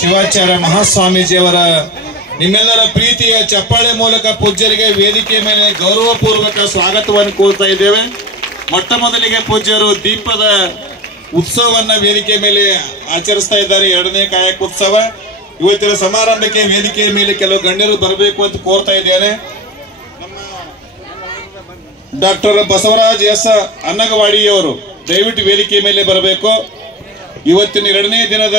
ಶಿವಾಚಾರ್ಯ ಮಹಾಸ್ವಾಮೀಜಿಯವರ ನಿಮ್ಮೆಲ್ಲರ ಪ್ರೀತಿಯ ಚಪ್ಪಾಳೆ ಮೂಲಕ ಪೂಜ್ಯರಿಗೆ ವೇದಿಕೆ ಮೇಲೆ ಗೌರವಪೂರ್ವಕ ಸ್ವಾಗತವನ್ನು ಕೋರ್ತಾ ಇದ್ದೇವೆ. ಮೊಟ್ಟ ಮೊದಲಿಗೆ ಪೂಜ್ಯರು ದೀಪದ ಉತ್ಸವವನ್ನ ವೇದಿಕೆ ಮೇಲೆ ಆಚರಿಸ್ತಾ ಇದ್ದಾರೆ. 2ನೇ ಕಾಯಕ ಉತ್ಸವ. ಇವತ್ತಿನ ಸಮಾರಂಭಕ್ಕೆ ವೇದಿಕೆಯ ಮೇಲೆ ಕೆಲವು ಗಣ್ಯರು ಬರಬೇಕು ಅಂತ ಕೋರ್ತಾ ಇದ್ದೇನೆ. ಡಾಕ್ಟರ್ ಬಸವರಾಜ್ ಎಸ್ ಅನ್ನಗವಾಡಿಯವರು ದಯವಿಟ್ಟು ವೇದಿಕೆ ಮೇಲೆ ಬರಬೇಕು. ಇವತ್ತಿನ 2ನೇ ದಿನದ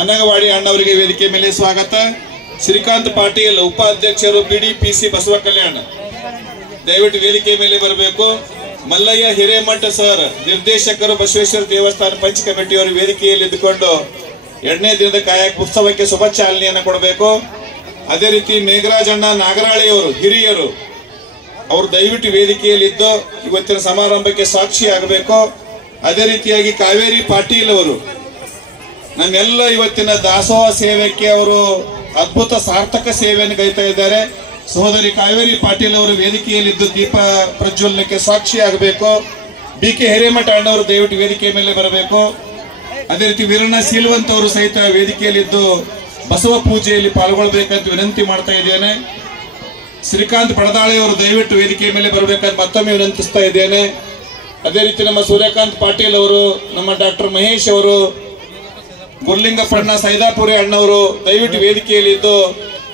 ಅನ್ನಗವಾಡಿ ಅಣ್ಣವರಿಗೆ ವೇದಿಕೆ ಮೇಲೆ ಸ್ವಾಗತ. ಶ್ರೀಕಾಂತ್ ಪಾಟೀಲ್ ಉಪಾಧ್ಯಕ್ಷರು ಬಿಡಿಪಿಸಿ ಬಸವ ಕಲ್ಯಾಣ ದಯವಿಟ್ಟು ವೇದಿಕೆ ಮೇಲೆ ಬರಬೇಕು. ಮಲ್ಲಯ್ಯ ಹಿರೇಮಠ ಸರ್ ನಿರ್ದೇಶಕರು ಬಸವೇಶ್ವರ ದೇವಸ್ಥಾನ ಪಂಚ ಕಮಿಟಿಯವರು ವೇದಿಕೆಯಲ್ಲಿ ಇದ್ದುಕೊಂಡು 2ನೇ ದಿನದ ಕಾಯಕ ಉತ್ಸವಕ್ಕೆ ಶುಭ ಚಾಲನೆಯನ್ನು ಕೊಡಬೇಕು. ಅದೇ ರೀತಿ ಮೇಘರಾಜಣ್ಣ ನಾಗರಾಳಿಯವರು ಹಿರಿಯರು ಅವರು ದಯವಿಟ್ಟು ವೇದಿಕೆಯಲ್ಲಿ ಇದ್ದು ಇವತ್ತಿನ ಸಮಾರಂಭಕ್ಕೆ ಸಾಕ್ಷಿ ಆಗಬೇಕು. ಅದೇ ರೀತಿಯಾಗಿ ಕಾವೇರಿ ಪಾಟೀಲ್ ಅವರು ನಮ್ಮೆಲ್ಲ ಇವತ್ತಿನ ದಾಸೋಹ ಸೇವೆಗೆ ಅವರು ಅದ್ಭುತ ಸಾರ್ಥಕ ಸೇವೆಯನ್ನು ಗೈತಾ ಇದ್ದಾರೆ. ಸಹೋದರಿ ಕಾವೇರಿ ಪಾಟೀಲ್ ಅವರು ವೇದಿಕೆಯಲ್ಲಿದ್ದು ದೀಪ ಪ್ರಜ್ವಲನಕ್ಕೆ ಸಾಕ್ಷಿ ಆಗಬೇಕು. BK ಹಿರೇಮಠ ಅಣ್ಣವರು ದಯವಿಟ್ಟು ವೇದಿಕೆ ಮೇಲೆ ಬರಬೇಕು. ಅದೇ ರೀತಿ ವೀರಣ್ಣ ಸೀಲ್ವಂತ್ ಅವರು ಸಹಿತ ವೇದಿಕೆಯಲ್ಲಿದ್ದು ಬಸವ ಪೂಜೆಯಲ್ಲಿ ಪಾಲ್ಗೊಳ್ಬೇಕಂತ ವಿನಂತಿ ಮಾಡ್ತಾ ಇದ್ದೇನೆ. ಶ್ರೀಕಾಂತ್ ಪಡದಾಳಿ ಅವರು ದಯವಿಟ್ಟು ವೇದಿಕೆ ಮೇಲೆ ಬರಬೇಕಂತ ಮತ್ತೊಮ್ಮೆ ವಿನಂತಿಸ್ತಾ ಇದ್ದೇನೆ. ಅದೇ ರೀತಿ ನಮ್ಮ ಸೂರ್ಯಕಾಂತ್ ಪಾಟೀಲ್ ಅವರು, ನಮ್ಮ ಡಾಕ್ಟರ್ ಮಹೇಶ್ ಅವರು, ಗುರ್ಲಿಂಗಪ್ಪಣ್ಣ ಸೈದಾಪುರಿ ಅಣ್ಣವರು ದಯವಿಟ್ಟು ವೇದಿಕೆಯಲ್ಲಿ ಇದ್ದು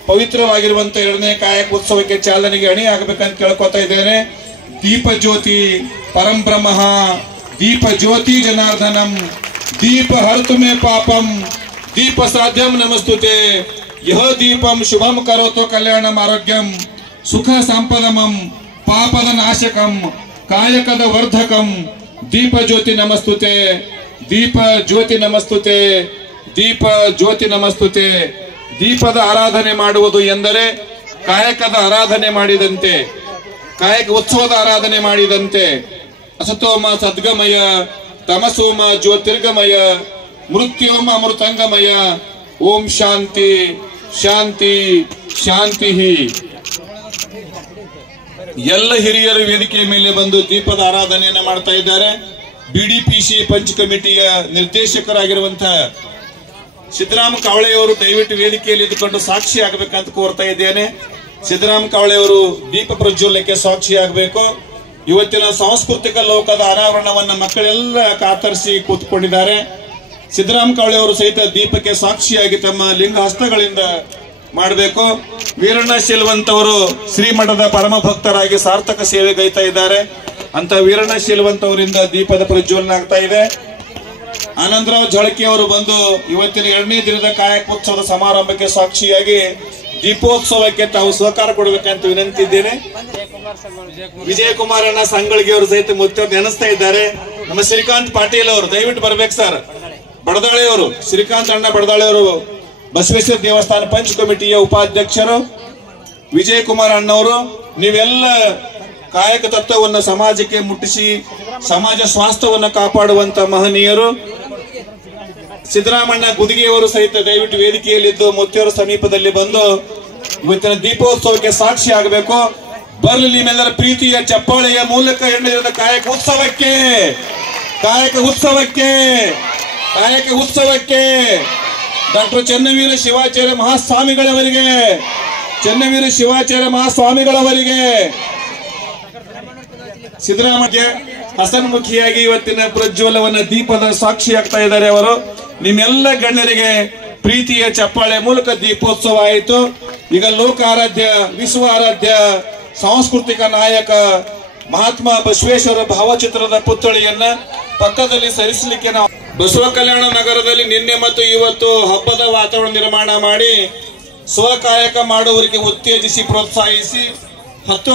ಪವಿತ್ರವಾಗಿರುವಂತಹ 2ನೇ ಕಾಯಕ ಉತ್ಸವಕ್ಕೆ ಚಾಲನೆಗೆ ಅಣಿ ಆಗಬೇಕಂತ ಕೇಳ್ಕೊತಾ ಇದ್ದೇನೆ. ದೀಪ ಜ್ಯೋತಿ ಪರಂಬ್ರಹ್ಮ ದೀಪ ಜ್ಯೋತಿ ಜನಾರ್ದನಂ ದೀಪ ಹರ್ತುಮೆ ಪಾಪಂ ದೀಪ ಸಾಧ್ಯಂ ನಮಸ್ತುತೆ ಯಹ ದೀಪಂ ಶುಭಂ ಕರೋತು ಕಲ್ಯಾಣಂ ಆರೋಗ್ಯಂ ಸುಖ ಸಂಪದಮಂ ಪಾಪದ ನಾಶಕಂ ಕಾಯಕದ ವರ್ಧಕಂ ದೀಪ ಜ್ಯೋತಿ ನಮಸ್ತುತೆ ದೀಪ ಜ್ಯೋತಿ ನಮಸ್ತುತೆ ದೀಪ ಜ್ಯೋತಿ ನಮಸ್ತುತೆ. ದೀಪದ ಆರಾಧನೆ ಮಾಡುವುದು ಎಂದರೆ ಕಾಯಕದ ಆರಾಧನೆ ಮಾಡಿದಂತೆ, ಕಾಯಕ ಉತ್ಸವದ ಆರಾಧನೆ ಮಾಡಿದಂತೆ. ಅಸತೋಮ ಸದ್ಗಮಯ ತಮಸೋಮ ಜ್ಯೋತಿರ್ಗಮಯ ಮೃತ್ಯೋಮ ಅಮೃತಂಗಮಯ. ಓಂ ಶಾಂತಿ ಶಾಂತಿ ಶಾಂತಿ. ಎಲ್ಲ ಹಿರಿಯರು ವೇದಿಕೆಯ ಮೇಲೆ ಬಂದು ದೀಪದ ಆರಾಧನೆಯನ್ನ ಮಾಡ್ತಾ ಇದ್ದಾರೆ. BDPC ಪಂಚ ಕಮಿಟಿಯ ನಿರ್ದೇಶಕರಾಗಿರುವಂತಹ ಸಿದ್ದರಾಮ ಕಾವಳೆಯವರು ದಯವಿಟ್ಟು ವೇದಿಕೆಯಲ್ಲಿ ಇದ್ದುಕೊಂಡು ಸಾಕ್ಷಿ ಆಗಬೇಕಂತ ಕೋರ್ತಾ ಇದ್ದೇನೆ. ಸಿದ್ದರಾಮ ಕಾವಳೆಯವರು ದೀಪ ಪ್ರಜ್ವಲನಕ್ಕೆ ಸಾಕ್ಷಿ ಆಗಬೇಕು. ಇವತ್ತಿನ ಸಾಂಸ್ಕೃತಿಕ ಲೋಕದ ಅನಾವರಣವನ್ನ ಮಕ್ಕಳೆಲ್ಲ ಕಾತರಿಸಿ ಕೂತ್ಕೊಂಡಿದ್ದಾರೆ. ಸಿದ್ದರಾಮ ಕಾವಳೆಯವರು ಸಹಿತ ದೀಪಕ್ಕೆ ಸಾಕ್ಷಿಯಾಗಿ ತಮ್ಮ ಲಿಂಗ ಹಸ್ತಗಳಿಂದ ಮಾಡಬೇಕು. ವೀರಣ್ಣ ಶೀಲ್ವಂತ್ ಅವರು ಶ್ರೀಮಠದ ಪರಮ ಭಕ್ತರಾಗಿ ಸಾರ್ಥಕ ಸೇವೆ ಗೈತಾ ಇದ್ದಾರೆ. ಅಂತ ವೀರಣ್ಣ ಶೀಲ್ವಂತ್ ಅವರಿಂದ ದೀಪದ ಪ್ರಜ್ವಲನ ಆಗ್ತಾ ಇದೆ. ಆನಂದರಾವ್ ಜಳಕಿ ಅವರು ಬಂದು ಇವತ್ತಿನ 2ನೇ ದಿನದ ಕಾಯಕೋತ್ಸವದ ಸಮಾರಂಭಕ್ಕೆ ಸಾಕ್ಷಿಯಾಗಿ ದೀಪೋತ್ಸವಕ್ಕೆ ತಾವು ಸಹಕಾರ ಕೊಡಬೇಕಂತ ವಿನಂತಿದ್ದೇನೆ. ವಿಜಯಕುಮಾರಣ್ಣ ಸಂಗಳಿಗೆ ಅವರು ಸಹಿತ ಮುತ್ತವ್ರು ನೆನೆಸ್ತಾ ಇದ್ದಾರೆ. ನಮ್ಮ ಶ್ರೀಕಾಂತ್ ಪಾಟೀಲ್ ಅವರು ದಯವಿಟ್ಟು ಬರ್ಬೇಕು ಸರ್. ಬಡದಾಳಿ ಅವರು ಶ್ರೀಕಾಂತ್ ಅಣ್ಣ ಬಡದಾಳಿ ಅವರು ಬಸವೇಶ್ವರ ದೇವಸ್ಥಾನ ಪಂಚ ಕಮಿಟಿಯ ಉಪಾಧ್ಯಕ್ಷರು. ವಿಜಯಕುಮಾರ್ ಅಣ್ಣವರು ನೀವೆಲ್ಲ ಕಾಯಕ ತತ್ವವನ್ನು ಸಮಾಜಕ್ಕೆ ಮುಟ್ಟಿಸಿ ಸಮಾಜ ಸ್ವಾಸ್ಥ್ಯವನ್ನು ಕಾಪಾಡುವಂತ ಮಹನೀಯರು. ಸಿದ್ದರಾಮಣ್ಣ ಗುದಿಗೆಯವರು ಸಹಿತ ದಯವಿಟ್ಟು ವೇದಿಕೆಯಲ್ಲಿದ್ದು ಮುತ್ತಿಯವರ ಸಮೀಪದಲ್ಲಿ ಬಂದು ಇವತ್ತಿನ ದೀಪೋತ್ಸವಕ್ಕೆ ಸಾಕ್ಷಿ ಆಗಬೇಕು. ಬರಲಿ ನಿಮ್ಮೆಲ್ಲರ ಪ್ರೀತಿಯ ಚಪ್ಪಾಳೆಯ ಮೂಲಕ 2ನೇ ದಿನದ ಕಾಯಕ ಉತ್ಸವಕ್ಕೆ ಕಾಯಕ ಉತ್ಸವಕ್ಕೆ ಕಾಯಕ ಉತ್ಸವಕ್ಕೆ ಡಾಕ್ಟರ್ ಚನ್ನವೀರ ಶಿವಾಚಾರ್ಯ ಮಹಾಸ್ವಾಮಿಗಳವರಿಗೆ ಚನ್ನವೀರ ಶಿವಾಚಾರ್ಯ ಮಹಾಸ್ವಾಮಿಗಳವರಿಗೆ ಸಿದ್ದರಾಮಯ್ಯ ಹಸನ್ಮುಖಿಯಾಗಿ ಇವತ್ತಿನ ಪ್ರಜ್ವಲವನ್ನ ದೀಪದ ಸಾಕ್ಷಿ ಆಗ್ತಾ ಇದ್ದಾರೆ. ಅವರು ನಿಮ್ಮೆಲ್ಲ ಗಣ್ಯರಿಗೆ ಪ್ರೀತಿಯ ಚಪ್ಪಾಳೆ ಮೂಲಕ ದೀಪೋತ್ಸವ ಆಯಿತು. ಈಗ ಲೋಕ ಆರಾಧ್ಯ ವಿಶ್ವ ಆರಾಧ್ಯ ಸಾಂಸ್ಕೃತಿಕ ನಾಯಕ ಮಹಾತ್ಮ ಬಸವೇಶ್ವರ ಭಾವಚಿತ್ರದ ಪುತ್ಥಳಿಯನ್ನ ಪಕ್ಕದಲ್ಲಿ ಸರಿಸಲಿಕ್ಕೆ ನಾವು ಬಸವ ಕಲ್ಯಾಣ ನಗರದಲ್ಲಿ ನಿನ್ನೆ ಮತ್ತು ಇವತ್ತು ಹಬ್ಬದ ವಾತಾವರಣ ನಿರ್ಮಾಣ ಮಾಡಿ ಸ್ವಕಾಯಕ ಮಾಡುವವರಿಗೆ ಉತ್ತೇಜಿಸಿ ಪ್ರೋತ್ಸಾಹಿಸಿ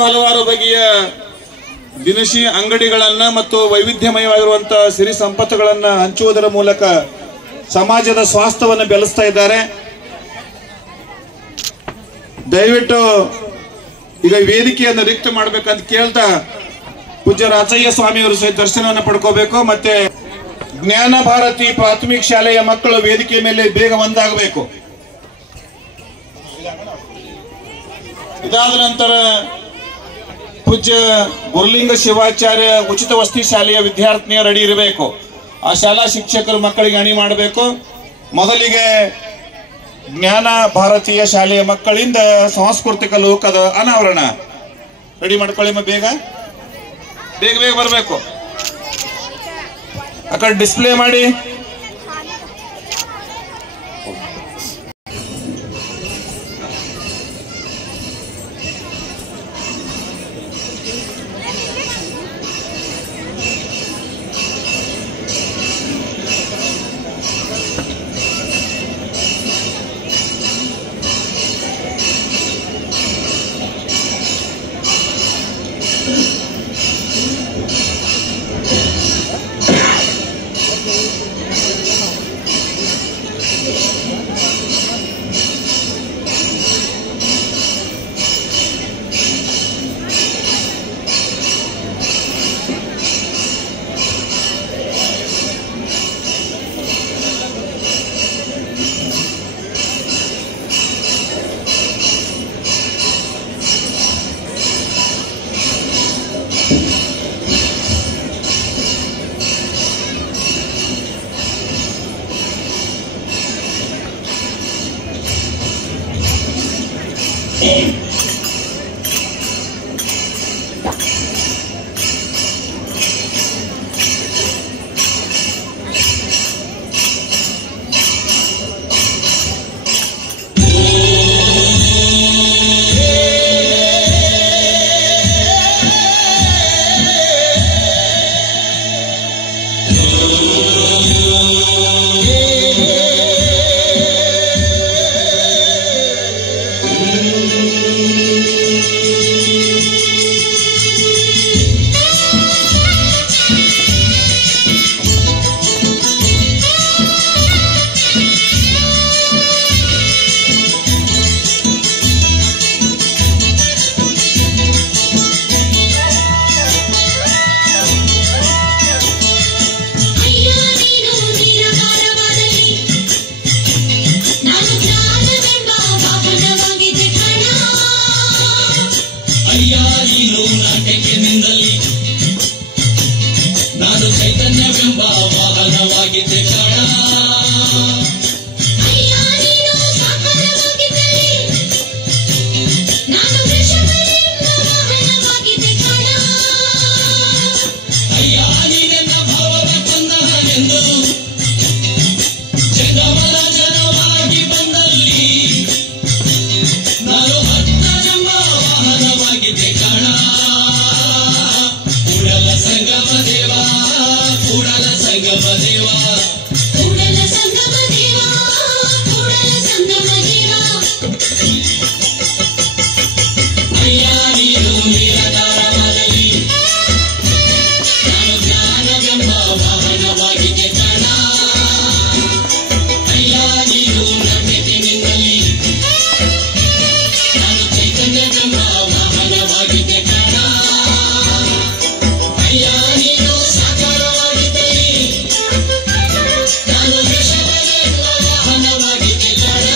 ಹಲವಾರು ಬಗೆಯ ದಿನಸಿ ಅಂಗಡಿಗಳನ್ನ ಮತ್ತು ವೈವಿಧ್ಯಮಯವಾಗಿರುವಂತಹ ಸಿರಿ ಸಂಪತ್ತುಗಳನ್ನ ಹಂಚುವುದರ ಮೂಲಕ ಸಮಾಜದ ಸ್ವಾಸ್ಥ್ಯವನ್ನು ಬೆಳೆಸ್ತಾ ಇದ್ದಾರೆ. ದಯವಿಟ್ಟು ಈಗ ವೇದಿಕೆಯನ್ನು ರಿಕ್ತ ಮಾಡ್ಬೇಕಂತ ಕೇಳ್ತಾ ಪೂಜ್ಯ ರಾಚಯ್ಯ ಸ್ವಾಮಿಯವರು ಸಹಿತ ದರ್ಶನವನ್ನು ಪಡ್ಕೋಬೇಕು. ಮತ್ತೆ ಜ್ಞಾನ ಭಾರತಿ ಪ್ರಾಥಮಿಕ ಶಾಲೆಯ ಮಕ್ಕಳು ವೇದಿಕೆ ಮೇಲೆ ಬೇಗ ಒಂದಾಗಬೇಕು. ಇದಾದ ನಂತರ ಪೂಜ್ಯ ಗುರುಲಿಂಗ ಶಿವಾಚಾರ್ಯ ಉಚಿತ ವಸತಿ ಶಾಲೆಯ ವಿದ್ಯಾರ್ಥಿನಿಯರು ರೆಡಿ ಇರಬೇಕು. ಆ ಶಾಲಾ ಶಿಕ್ಷಕರು ಮಕ್ಕಳಿಗೆ ಅಣಿ ಮಾಡಬೇಕು. ಮೊದಲಿಗೆ ಜ್ಞಾನ ಭಾರತೀಯ ಶಾಲೆಯ ಮಕ್ಕಳಿಂದ ಸಾಂಸ್ಕೃತಿಕ ಲೋಕದ ಅನಾವರಣ. ರೆಡಿ ಮಾಡ್ಕೊಳ್ಳಿ, ಬೇಗ ಬೇಗ ಬೇಗ ಬರಬೇಕು. ಆ ಕಡೆ ಡಿಸ್ಪ್ಲೇ ಮಾಡಿ. ನಾನು ಚೈತನ್ಯವೆಂಬ ವಾಹನವಾಗಿದ್ದೆ ಕಾಣ. ಅಯ್ಯ ನೀನೆನ್ನ ಭಾವದ ಬಂದನೆಂದು ಜಗವರಾಜನವಾಗಿ ಬಂದಲ್ಲಿ ನಾನು ಭಕ್ತನೆಂಬ ವಾಹನವಾಗಿದ್ದೆ ಕಾಣ. ಕೂಡಲ ಸಂಗಮ ದೇವ, ಕೂಡಲ ಸಂಗಮ ದೇವ, ಕೂಡಲ ಸಂಗಮ ದೇವ, ಕೂಡಲ ಸಂಗಮ ದೇವ. ಅಯ್ಯ ನೀನು ನಿರಧಾರವಾದಲ್ಲಿ ನಾನು ಜ್ಞಾನವೆಂಬ ವಾಹನವಾಗಿದ್ದೆ ಕಾಣ. ಅಯ್ಯ ನೀನು ನಂಬಿಕೆಯಿಂದಲಿ ನಾನು ಚೈತನ್ಯವೆಂಬ ವಾಹನವಾಗಿದ್ದೆ ಕಾಣ. ಅಯ್ಯ ನೀನು ಸಾಕಾರವಾಗಿದ್ದಲ್ಲಿ ನಾನು ವಿಷಯವೆಂಬ ವಾಹನವಾಗಿದ್ದೆ ಕಾಣ.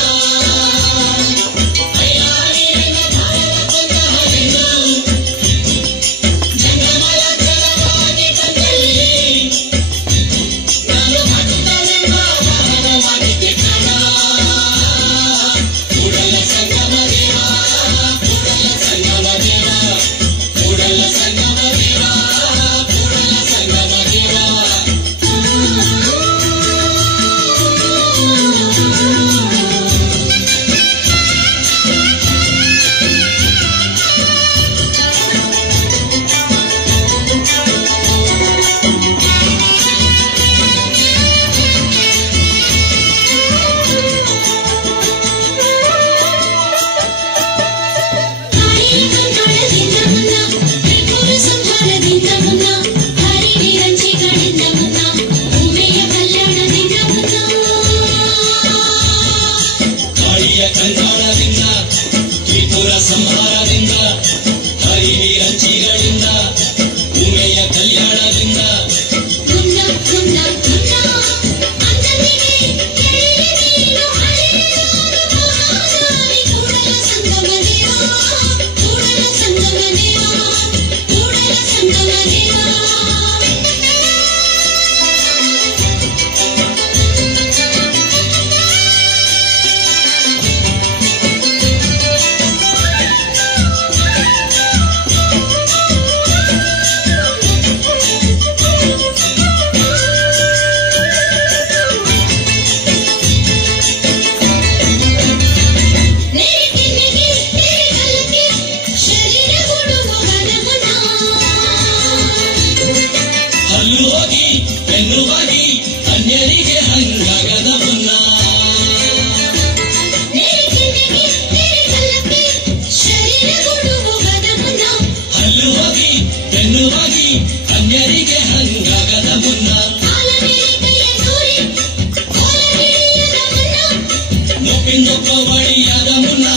ಬಿಂದು ಪ್ರವಳಿಯಾದ ಮುನ್ನ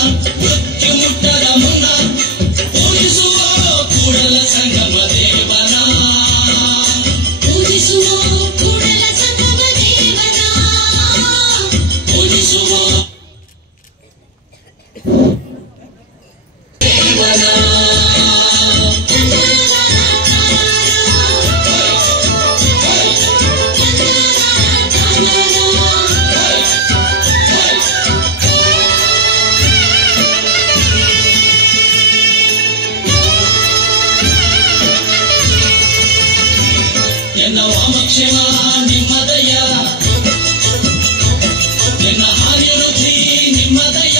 ಮೃತ್ಯು ಮುಟ್ಟದ ಮುನ್ನ ಪೂಜಿಸುವ ಕೂಡಲ ಸಂಗಮ ದೇವನ ಪೂಜಿಸುವ ಕೂಡಲ ಸಂಗಮ ದೇವನ ಪೂಜಿಸುವ ದೇವನ ಎನ್ನ ವಾಮಕ್ಷೇಮ ನಿಮ್ಮದಯ ಎನ್ನ ಹಾನಿರುಧಿ ನಿಮ್ಮದಯ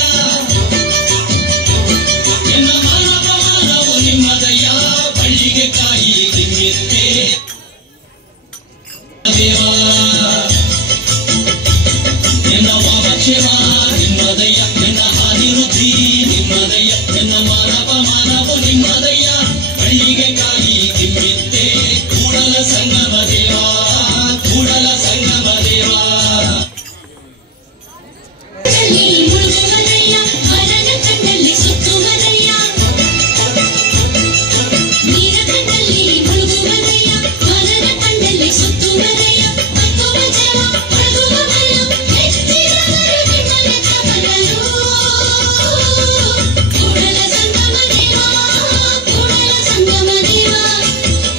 ಎನ್ನ ಮಾನವಮಾನವು ನಿಮ್ಮದಯ ಬಳ್ಳಿಗೆ ಕಾಯಿ ತಿಮ್ಮಿತ್ತೆ ದೇವ ಎನ್ನ ವಾಮಕ್ಷೇಮ ನಿಮ್ಮದಯ ಎನ್ನ ಹಾನಿರುಧಿ ನಿಮ್ಮದಯ ಎನ್ನ ಮಾನವಮಾನವು ನಿಮ್ಮದಯ ಬಳ್ಳಿಗೆ ಕಾಯಿ ತಿಮ್ಮಿತ್ತೆ ಕೂಡಲ ಸಂಗಮ ದೇವ ಕೂಡಲ ಸಂಗಮ ದೇವ ಕಣ್ಣಲ್ಲಿ ಮುಳುಗುವನಯ್ಯ ಹರನ ಕಣ್ಣಲ್ಲಿ ಸುತ್ತುವನಯ್ಯ ನೀರ ಕಣ್ಣಲ್ಲಿ ಮುಳುಗುವನಯ್ಯ ಹರನ ಕಣ್ಣಲ್ಲಿ ಸುತ್ತುವನಯ್ಯ ತಕ್ಕುವ ಜವ ಒಳಗುವ ಮಲ್ಲ ಹೆಚ್ಚಿನವರು ನಿಮ್ಮನೆ ಕಮಲರು ಕೂಡಲ ಸಂಗಮ ದೇವ ಕೂಡಲ ಸಂಗಮ ದೇವ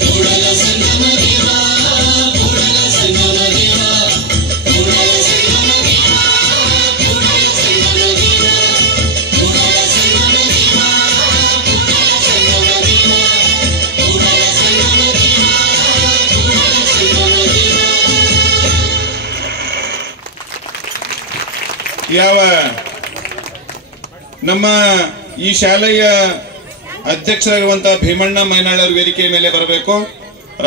ಕೂಡಲ ಸಂಗಮ ದೇವ ಕೂಡಲ ಸಂಗಮ ದೇವ ಕೂಡಲ ಸಂಗಮ ದೇವ ಕೂಡಲ ಸಂಗಮ ದೇವ ಕೂಡಲ ಸಂಗಮ ದೇವ ಕೂಡಲ ಸಂಗಮ ದೇವ ಕೂಡಲ ಸಂಗಮ ದೇವ ಕೂಡಲ ಸಂಗಮ ದೇವ ಯಾವ ನಮ್ಮ ಈ ಶಾಲೆಯ ಅಧ್ಯಕ್ಷರಾಗಿರುವಂತಹ ಭೀಮಣ್ಣ ಮೈನಾಳ್ ಅವರ ವೇದಿಕೆ ಮೇಲೆ ಬರಬೇಕು.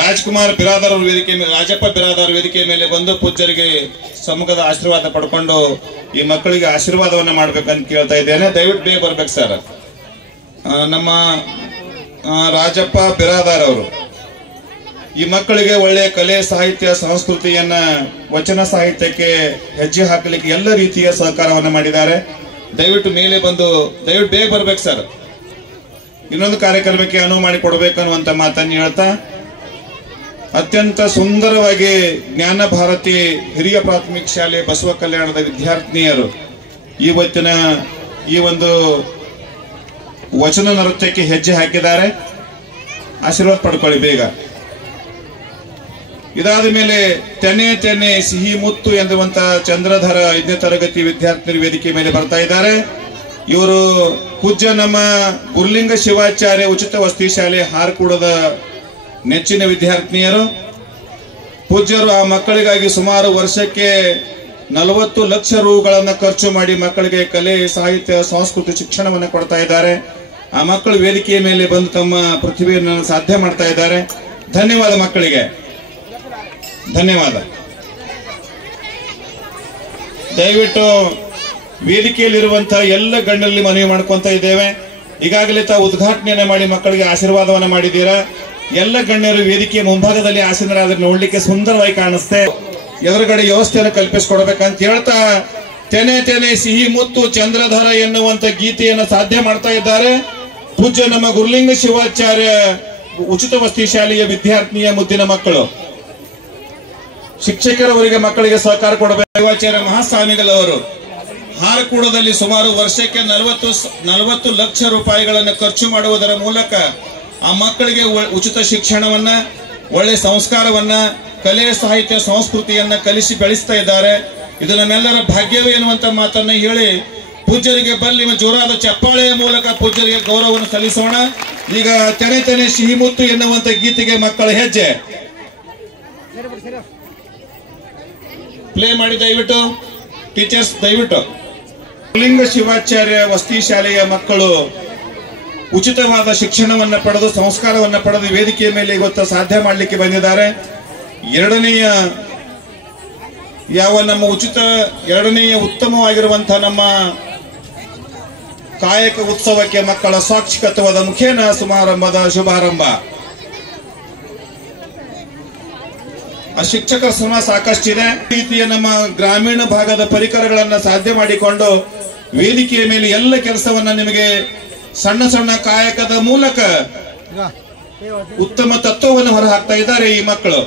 ರಾಜ್ಕುಮಾರ್ ಬಿರಾದಾರ್ ಅವರ ವೇದಿಕೆ ಮೇಲೆ, ರಾಜಪ್ಪ ಬಿರಾದಾರ್ ವೇದಿಕೆ ಮೇಲೆ ಬಂದು ಪೂಜ್ಯರಿಗೆ ಸಮ್ಮುಖದ ಆಶೀರ್ವಾದ ಪಡ್ಕೊಂಡು ಈ ಮಕ್ಕಳಿಗೆ ಆಶೀರ್ವಾದವನ್ನ ಮಾಡ್ಬೇಕಂತ ಕೇಳ್ತಾ ಇದ್ದೇನೆ. ದಯವಿಟ್ಟು ಬೇಗ ಬರ್ಬೇಕು ಸರ್. ನಮ್ಮ ರಾಜಪ್ಪ ಬಿರಾದಾರ್ ಅವರು ಈ ಮಕ್ಕಳಿಗೆ ಒಳ್ಳೆಯ ಕಲೆ, ಸಾಹಿತ್ಯ, ಸಂಸ್ಕೃತಿಯನ್ನ, ವಚನ ಸಾಹಿತ್ಯಕ್ಕೆ ಹೆಜ್ಜೆ ಹಾಕಲಿಕ್ಕೆ ಎಲ್ಲ ರೀತಿಯ ಸಹಕಾರವನ್ನ ಮಾಡಿದ್ದಾರೆ. ದಯವಿಟ್ಟು ಮೇಲೆ ಬಂದು ದಯವಿಟ್ಟು ಬೇಗ ಬರ್ಬೇಕು ಸರ್. ಇನ್ನೊಂದು ಕಾರ್ಯಕ್ರಮಕ್ಕೆ ಅನುವು ಮಾಡಿಕೊಡ್ಬೇಕನ್ನುವಂತ ಮಾತನ್ನು ಹೇಳ್ತಾ, ಅತ್ಯಂತ ಸುಂದರವಾಗಿ ಜ್ಞಾನ ಭಾರತಿ ಹಿರಿಯ ಪ್ರಾಥಮಿಕ ಶಾಲೆ ಬಸವ ಕಲ್ಯಾಣದ ವಿದ್ಯಾರ್ಥಿನಿಯರು ಇವತ್ತಿನ ಈ ಒಂದು ವಚನ ನೃತ್ಯಕ್ಕೆ ಹೆಜ್ಜೆ ಹಾಕಿದ್ದಾರೆ. ಆಶೀರ್ವಾದ ಪಡ್ಕೊಳ್ಳಿ ಬೇಗ. ಇದಾದ ಮೇಲೆ ತೆನೆ ತೆನೆ ಸಿಹಿ ಮುತ್ತು ಎಂದುವಂತ ಚಂದ್ರಧರ 5ನೇ ತರಗತಿ ವಿದ್ಯಾರ್ಥಿನಿಯರು ವೇದಿಕೆ ಮೇಲೆ ಬರ್ತಾ ಇದ್ದಾರೆ. ಇವರು ಪೂಜ್ಯ ನಮ್ಮ ಗುರುಲಿಂಗ ಶಿವಾಚಾರ್ಯ ಉಚಿತ ವಸತಿ ಶಾಲೆ ಹಾರಕೂಡದ ನೆಚ್ಚಿನ ವಿದ್ಯಾರ್ಥಿನಿಯರು. ಪೂಜ್ಯರು ಆ ಮಕ್ಕಳಿಗಾಗಿ ಸುಮಾರು ವರ್ಷಕ್ಕೆ 40 ಲಕ್ಷ ರೂಗಳನ್ನು ಖರ್ಚು ಮಾಡಿ ಮಕ್ಕಳಿಗೆ ಕಲೆ, ಸಾಹಿತ್ಯ, ಸಂಸ್ಕೃತಿ ಶಿಕ್ಷಣವನ್ನು ಕೊಡ್ತಾ ಇದ್ದಾರೆ. ಆ ಮಕ್ಕಳು ವೇದಿಕೆಯ ಮೇಲೆ ಬಂದು ತಮ್ಮ ಪ್ರತಿಭೆಯನ್ನು ಸಾಧ್ಯ ಮಾಡ್ತಾ ಇದ್ದಾರೆ. ಧನ್ಯವಾದ ಮಕ್ಕಳಿಗೆ, ಧನ್ಯವಾದ. ದಯವಿಟ್ಟು ವೇದಿಕೆಯಲ್ಲಿರುವಂತಹ ಎಲ್ಲ ಗಣ್ಯರಲ್ಲಿ ಮನವಿ ಮಾಡ್ಕೊಂತ ಇದ್ದೇವೆ. ಈಗಾಗಲೇ ತಾವು ಉದ್ಘಾಟನೆಯನ್ನ ಮಾಡಿ ಮಕ್ಕಳಿಗೆ ಆಶೀರ್ವಾದವನ್ನ ಮಾಡಿದ್ದೀರಾ. ಎಲ್ಲ ಗಣ್ಯರು ವೇದಿಕೆಯ ಮುಂಭಾಗದಲ್ಲಿ ಆಸೀನರಾದ್ರೆ ನೋಡ್ಲಿಕ್ಕೆ ಸುಂದರವಾಗಿ ಕಾಣಿಸ್ತೆ. ಎದುರುಗಡೆ ವ್ಯವಸ್ಥೆಯನ್ನು ಕಲ್ಪಿಸಿಕೊಡ್ಬೇಕಂತ ಹೇಳ್ತಾ, ತೆನೆ ತೆನೆ ಸಿಹಿ ಮುತ್ತು ಚಂದ್ರಧರ ಎನ್ನುವಂತ ಗೀತೆಯನ್ನು ಸಾಧ್ಯ ಮಾಡ್ತಾ ಇದ್ದಾರೆ ಪೂಜ್ಯ ನಮ್ಮ ಗುರುಲಿಂಗ ಶಿವಾಚಾರ್ಯ ಉಚಿತ ವಸತಿ ಶಾಲೆಯ ವಿದ್ಯಾರ್ಥಿನಿಯ ಮುದ್ದಿನ ಮಕ್ಕಳು. ಶಿಕ್ಷಕರವರಿಗೆ ಮಕ್ಕಳಿಗೆ ಸಹಕಾರ ಕೊಡಬೇಕು. ಶಿವಾಚಾರ್ಯ ಮಹಾಸ್ವಾಮಿಗಳವರು ಹಾರಕೂಡದಲ್ಲಿ ಸುಮಾರು ವರ್ಷಕ್ಕೆ 40 ಲಕ್ಷ ರೂಪಾಯಿಗಳನ್ನು ಖರ್ಚು ಮಾಡುವುದರ ಮೂಲಕ ಆ ಮಕ್ಕಳಿಗೆ ಉಚಿತ ಶಿಕ್ಷಣವನ್ನ, ಒಳ್ಳೆ ಸಂಸ್ಕಾರವನ್ನ, ಕಲೆ, ಸಾಹಿತ್ಯ, ಸಂಸ್ಕೃತಿಯನ್ನ ಕಲಿಸಿ ಬೆಳೆಸ್ತಾ ಇದ್ದಾರೆ. ಇದು ನಮ್ಮೆಲ್ಲರ ಭಾಗ್ಯವೇ ಎನ್ನುವಂತ ಮಾತನ್ನ ಹೇಳಿ ಪೂಜ್ಯರಿಗೆ ಬಲ್ಲಿ ಜೋರಾದ ಚಪ್ಪಾಳೆಯ ಮೂಲಕ ಪೂಜ್ಯರಿಗೆ ಗೌರವವನ್ನು ಸಲ್ಲಿಸೋಣ. ಈಗ ತೆನೆ ತೆನೆ ಸಿಹಿ ಮುತ್ತು ಎನ್ನುವಂತ ಗೀತೆಗೆ ಮಕ್ಕಳ ಹೆಜ್ಜೆ ಪ್ಲೇ ಮಾಡಿ ದಯವಿಟ್ಟು. ಟೀಚರ್ಸ್ ದಯವಿಟ್ಟು. ಗುರುಲಿಂಗ ಶಿವಾಚಾರ್ಯ ವಸತಿ ಶಾಲೆಯ ಮಕ್ಕಳು ಉಚಿತವಾದ ಶಿಕ್ಷಣವನ್ನ ಪಡೆದು, ಸಂಸ್ಕಾರವನ್ನ ಪಡೆದು ವೇದಿಕೆಯ ಮೇಲೆ ಇವತ್ತು ಸಾಧ್ಯ ಮಾಡಲಿಕ್ಕೆ ಬಂದಿದ್ದಾರೆ. ಎರಡನೆಯ ಉತ್ತಮವಾಗಿರುವಂತಹ ನಮ್ಮ ಕಾಯಕ ಉತ್ಸವಕ್ಕೆ ಮಕ್ಕಳ ಸಾಕ್ಷಿಕತ್ವದ ಮುಖೇನ ಸಮಾರಂಭದ ಶುಭಾರಂಭ. ಶಿಕ್ಷಕರ ಶ್ರಮ ಸಾಕಷ್ಟಿದೆ. ರೀತಿಯ ನಮ್ಮ ಗ್ರಾಮೀಣ ಭಾಗದ ಪರಿಕರಗಳನ್ನ ಸಾಧ್ಯ ಮಾಡಿಕೊಂಡು ವೇದಿಕೆಯ ಮೇಲೆ ಎಲ್ಲ ಕೆಲಸವನ್ನ ನಿಮಗೆ ಸಣ್ಣ ಸಣ್ಣ ಕಾಯಕದ ಮೂಲಕ ಉತ್ತಮ ತತ್ವವನ್ನು ಹೊರಹಾಕ್ತಾ ಇದ್ದಾರೆ ಈ ಮಕ್ಕಳು.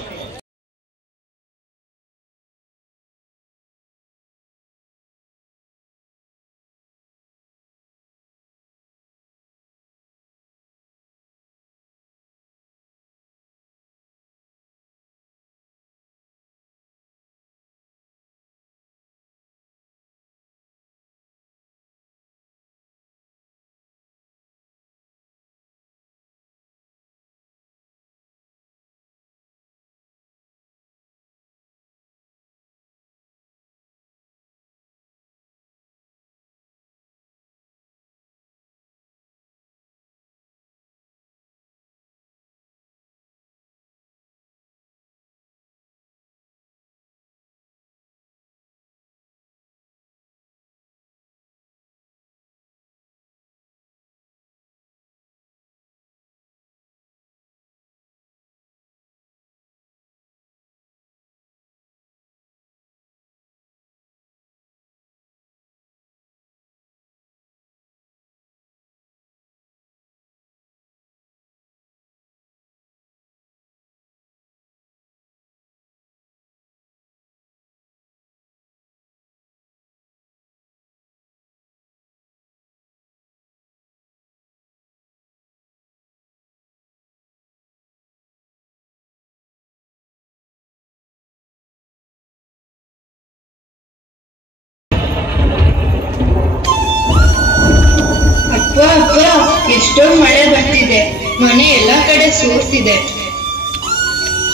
ಎಷ್ಟೊಂದು ಮಳೆ ಬರ್ತಿದೆ, ಮನೆ ಎಲ್ಲಾ ಕಡೆ ಸೋರ್ತಿದೆ.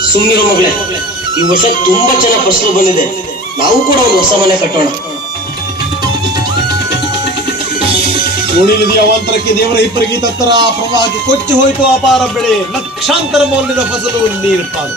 ಸುಮ್ಮನಿರೋ ಮಗಳೇ, ಈ ವರ್ಷ ತುಂಬಾ ಚೆನ್ನಾಗಿ ಫಸಲು ಬಂದಿದೆ. ನಾವು ಕೂಡ ಒಂದು ಹೊಸ ಮನೆ ಕಟ್ಟೋಣ. ಉಳಿ ನದಿಯ ಅವಾಂತರಕ್ಕೆ ದೇವರ ಇಬ್ಬರಿಗೆ ತತ್ತರ ಪ್ರವಾಹಕ್ಕೆ ಕೊಚ್ಚಿ ಹೋಯಿತು ಅಪಾರ ಬೆಳೆ, ಲಕ್ಷಾಂತರ ಮೌಲ್ಯದ ಫಸಲು ನೀರುತ್ತಾದು.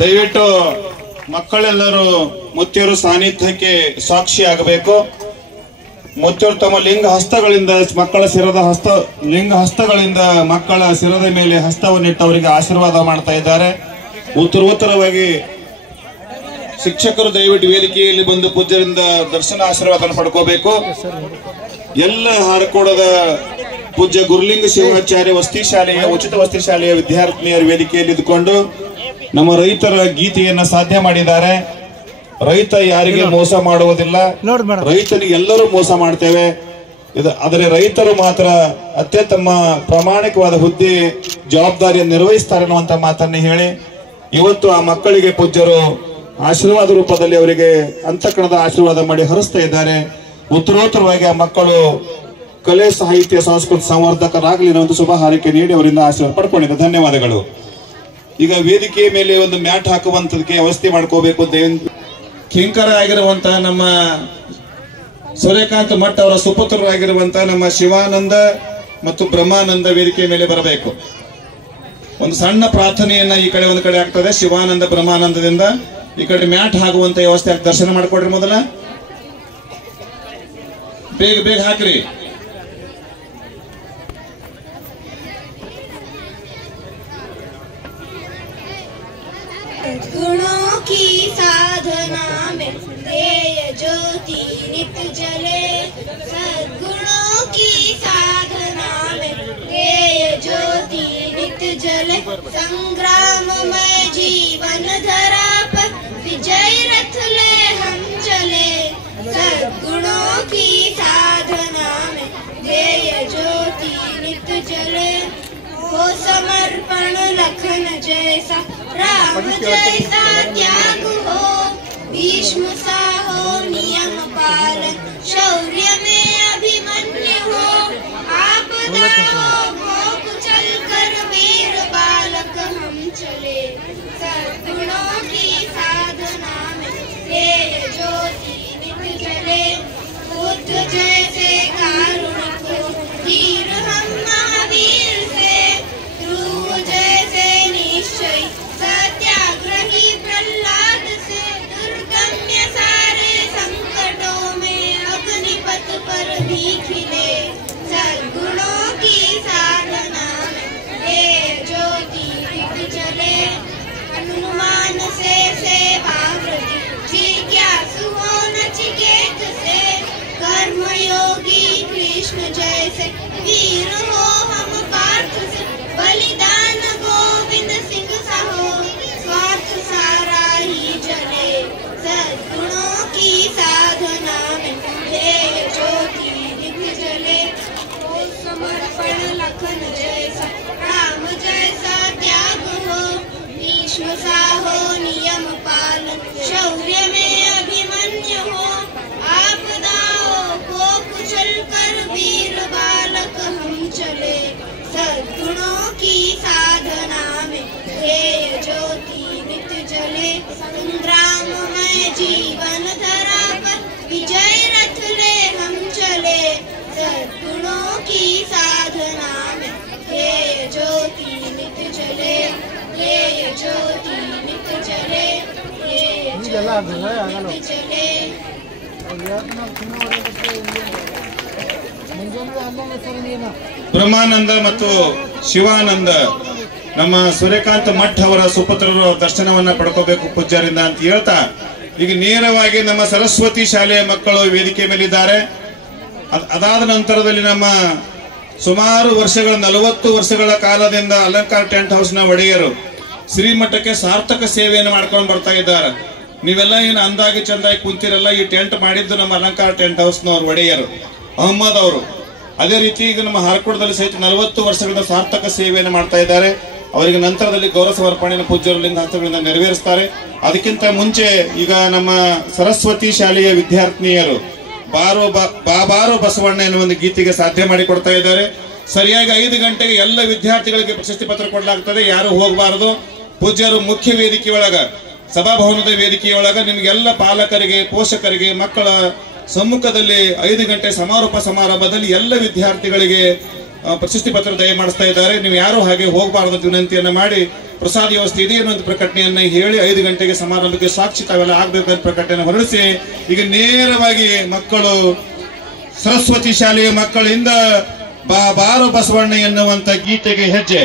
ದಯವಿಟ್ಟು ಮಕ್ಕಳೆಲ್ಲರೂ ಮುತ್ಯರು ಸಾನ್ನಿಧ್ಯಕ್ಕೆ ಸಾಕ್ಷಿಯಾಗಬೇಕು. ಮುತ್ಯರು ತಮ್ಮ ಲಿಂಗ ಹಸ್ತಗಳಿಂದ ಮಕ್ಕಳ ಲಿಂಗ ಹಸ್ತಗಳಿಂದ ಮಕ್ಕಳ ಶಿರದ ಮೇಲೆ ಹಸ್ತವನ್ನಿಟ್ಟು ಅವರಿಗೆ ಆಶೀರ್ವಾದ ಮಾಡ್ತಾ ಇದ್ದಾರೆ. ಉತ್ತರವಾಗಿ ಶಿಕ್ಷಕರು ದಯವಿಟ್ಟು ವೇದಿಕೆಯಲ್ಲಿ ಬಂದು ಪೂಜ್ಯರಿಂದ ದರ್ಶನ ಆಶೀರ್ವಾದ ಪಡ್ಕೋಬೇಕು. ಎಲ್ಲ ಹಾರಕೋಡದ ಪೂಜ್ಯ ಗುರುಲಿಂಗ ಶಿವಾಚಾರ್ಯ ವಸತಿ ಶಾಲೆಯ ಉಚಿತ ವಸತಿ ಶಾಲೆಯ ವಿದ್ಯಾರ್ಥಿನಿಯರು ವೇದಿಕೆಯಲ್ಲಿ ಇದ್ದುಕೊಂಡು ನಮ್ಮ ರೈತರ ಗೀತೆಯನ್ನ ಸಾಧ್ಯ ಮಾಡಿದ್ದಾರೆ. ರೈತ ಯಾರಿಗೆ ಮೋಸ ಮಾಡುವುದಿಲ್ಲ, ರೈತನಿಗೆ ಎಲ್ಲರೂ ಮೋಸ ಮಾಡ್ತೇವೆ. ಆದರೆ ರೈತರು ಮಾತ್ರ ಅತ್ಯುತ್ತಮ ಪ್ರಾಮಾಣಿಕವಾದ ಹುದ್ದೆ ಜವಾಬ್ದಾರಿಯನ್ನು ನಿರ್ವಹಿಸ್ತಾರೆ ಅನ್ನುವಂತ ಮಾತನ್ನು ಹೇಳಿ ಇವತ್ತು ಆ ಮಕ್ಕಳಿಗೆ ಪೂಜ್ಯರು ಆಶೀರ್ವಾದ ರೂಪದಲ್ಲಿ ಅವರಿಗೆ ಅಂತಃಕರಣದ ಆಶೀರ್ವಾದ ಮಾಡಿ ಹರಿಸ್ತಾ ಇದ್ದಾರೆ. ಉತ್ತರೋತ್ತರವಾಗಿ ಆ ಮಕ್ಕಳು ಕಲೆ ಸಾಹಿತ್ಯ ಸಂಸ್ಕೃತಿ ಸಂವರ್ಧಕರಾಗಲಿ ಅನ್ನೋ ಒಂದು ಶುಭ ಹಾರೈಕೆ ನೀಡಿ ಅವರಿಂದ ಆಶೀರ್ವಾದ ಪಡ್ಕೊಂಡಿದ್ದೆ. ಧನ್ಯವಾದಗಳು. ಈಗ ವೇದಿಕೆಯ ಮೇಲೆ ಒಂದು ಮ್ಯಾಟ್ ಹಾಕುವಂತದಕ್ಕೆ ವ್ಯವಸ್ಥೆ ಮಾಡ್ಕೋಬೇಕು ಅಂತ ಕಿಂಕರ ಆಗಿರುವಂತಹ ನಮ್ಮ ಸೂರ್ಯಕಾಂತ್ ಮಠ್ ಅವರ ಸುಪುತ್ರರಾಗಿರುವಂತಹ ನಮ್ಮ ಶಿವಾನಂದ ಮತ್ತು ಬ್ರಹ್ಮಾನಂದ ವೇದಿಕೆಯ ಮೇಲೆ ಬರಬೇಕು. ಒಂದು ಸಣ್ಣ ಪ್ರಾರ್ಥನೆಯನ್ನ ಈ ಕಡೆ ಒಂದು ಕಡೆ ಆಗ್ತದೆ. ಶಿವಾನಂದ ಬ್ರಹ್ಮಾನಂದದಿಂದ ಈ ಕಡೆ ಮ್ಯಾಟ್ ಆಗುವಂತ ವ್ಯವಸ್ಥೆ ದರ್ಶನ ಮಾಡ್ಕೊಡ್ರಿ. ಮೊದಲ ಬೇಗ ಬೇಗ ಹಾಕ್ರಿ. गुणों की साधना में ध्येय ज्योति नित जले, सद्गुणों की साधना में ध्येय ज्योति नित जले, संग्राम में जीवन धरा पर विजय रथ ले हम चले, सद्गुणों की साधना में ध्येय ज्योति नित जले, हो समर्पण लखन जैसा, राम जैसा त्याग हो, भीष्म सा हो नियम पालन, शौर्य में अभिमन्यु हो, आपदाओं को कुचल कर वीर बालक हम चले, सद्गुणों की साधना में ध्येय ज्योति नित जले, बुद्ध जैसे कारुणिक हो, धीर हम महावीर से, ध्रुव जैसे निश्चय, सत्याग्रही प्रहलाद से, दुर्गम्य सारे संकटों में अग्निपथ पर भी खिले, सद्गुणों की साधना में ध्येय ज्योति नित जले, हनुमान से सेवा व्रती, जिज्ञासु हो नचिकेत से, कर्मयोगी कृष्ण जैसे, वीर हो हम पार्थ से, बलिदान गोविंद सिंह सा हो, स्वार्थ सारा ही जले, सद्गुणों की साधना में ध्येय ज्योति नित जले, हो समर्पण लखन जैसा, राम जैसा त्याग हो, भीष्म सा हो नियम पालन, शौर्य में अभिमन्यु हो, आपदाओं को कुचल कर वीर बालक हम चले, सद्गुणों की साधना में ध्येय ज्योति नित जले, संग्राम में जीवन धरा पर विजय रथ ले हम चले, सद्गुणों की साधना में ध्येय ज्योति नित जले, ध्येय ज्योति नित जले, ध्येय ज्योति नित जले. ಬ್ರಹ್ಮಾನಂದ ಮತ್ತು ಶಿವಾನಂದ ನಮ್ಮ ಸೂರ್ಯಕಾಂತ್ ಮಠ್ ಅವರ ಸುಪುತ್ರರು ದರ್ಶನವನ್ನ ಪಡ್ಕೋಬೇಕು ಪೂಜ್ಯರಿಂದ ಅಂತ ಹೇಳ್ತಾ, ಈಗ ನೇರವಾಗಿ ನಮ್ಮ ಸರಸ್ವತಿ ಶಾಲೆಯ ಮಕ್ಕಳು ವೇದಿಕೆ ಮೇಲಿದ್ದಾರೆ. ಅದಾದ ನಂತರದಲ್ಲಿ ನಮ್ಮ ಸುಮಾರು ವರ್ಷಗಳ 40 ವರ್ಷಗಳ ಕಾಲದಿಂದ ಅಲಂಕಾರ ಟೆಂಟ್ ಹೌಸ್ ನ ಒಡೆಯರು ಶ್ರೀಮಠಕ್ಕೆ ಸಾರ್ಥಕ ಸೇವೆಯನ್ನು ಮಾಡ್ಕೊಂಡು ಬರ್ತಾ ಇದ್ದಾರೆ. ನೀವೆಲ್ಲ ಏನು ಅಂದಾಗಿ ಚಂದಾಗಿ ಕುಂತಿರಲ್ಲ, ಈ ಟೆಂಟ್ ಮಾಡಿದ್ದು ನಮ್ಮ ಅಲಂಕಾರ ಟೆಂಟ್ ಹೌಸ್ ನವರು ಒಡೆಯರು ಅಹಮ್ಮದ್ ಅವರು. ಅದೇ ರೀತಿ ಈಗ ನಮ್ಮ ಹಾರ್ಕೋಟದಲ್ಲಿ ಸಹಿತ 40 ವರ್ಷಗಳ ಸಾರ್ಥಕ ಸೇವೆಯನ್ನು ಮಾಡ್ತಾ ಇದ್ದಾರೆ. ಅವರಿಗೆ ನಂತರದಲ್ಲಿ ಗೌರವ ಸಮರ್ಪಣೆಯನ್ನು ಪೂಜ್ಯರಿಂದ ಹಸ್ತಗಳಿಂದ ನೆರವೇರಿಸ್ತಾರೆ. ಅದಕ್ಕಿಂತ ಮುಂಚೆ ಈಗ ನಮ್ಮ ಸರಸ್ವತಿ ಶಾಲೆಯ ವಿದ್ಯಾರ್ಥಿನಿಯರು ಬಾರೋ ಬಸವಣ್ಣ ಎನ್ನುವ ಒಂದು ಗೀತೆಗೆ ಸಾಧ್ಯ ಮಾಡಿಕೊಡ್ತಾ ಇದ್ದಾರೆ. ಸರಿಯಾಗಿ 5 ಗಂಟೆಗೆ ಎಲ್ಲ ವಿದ್ಯಾರ್ಥಿಗಳಿಗೆ ಪ್ರಶಸ್ತಿ ಪತ್ರ ಕೊಡಲಾಗ್ತದೆ. ಯಾರು ಹೋಗಬಾರದು. ಪೂಜ್ಯರು ಮುಖ್ಯ ವೇದಿಕೆಯೊಳಗ, ಸಭಾಭವನದ ವೇದಿಕೆಯೊಳಗ ನಿಮಗೆಲ್ಲ ಪಾಲಕರಿಗೆ, ಪೋಷಕರಿಗೆ, ಮಕ್ಕಳ ಸಮ್ಮುಖದಲ್ಲಿ 5 ಗಂಟೆ ಸಮಾರೋಪ ಸಮಾರಂಭದಲ್ಲಿ ಎಲ್ಲ ವಿದ್ಯಾರ್ಥಿಗಳಿಗೆ ಪ್ರಶಸ್ತಿ ಪತ್ರ ದಯಮಾಡಿಸ್ತಾ ಇದ್ದಾರೆ. ನೀವು ಯಾರು ಹಾಗೆ ಹೋಗಬಾರದು ವಿನಂತಿಯನ್ನ ಮಾಡಿ ಪ್ರಸಾದ ವ್ಯವಸ್ಥೆ ಇದೆ ಅನ್ನೋ ಪ್ರಕಟಣೆಯನ್ನ ಹೇಳಿ 5 ಗಂಟೆಗೆ ಸಮಾರಂಭಕ್ಕೆ ಸಾಕ್ಷಿ ತಾವೆಲ್ಲ ಆಗ್ಬೇಕಂತ ಪ್ರಕಟಣೆ ಹೊರಡಿಸಿ ಈಗ ನೇರವಾಗಿ ಮಕ್ಕಳು ಸರಸ್ವತಿ ಶಾಲೆಯ ಮಕ್ಕಳಿಂದ ಬಾರೋ ಬಸವಣ್ಣ ಎನ್ನುವಂತ ಗೀತೆಗೆ ಹೆಜ್ಜೆ.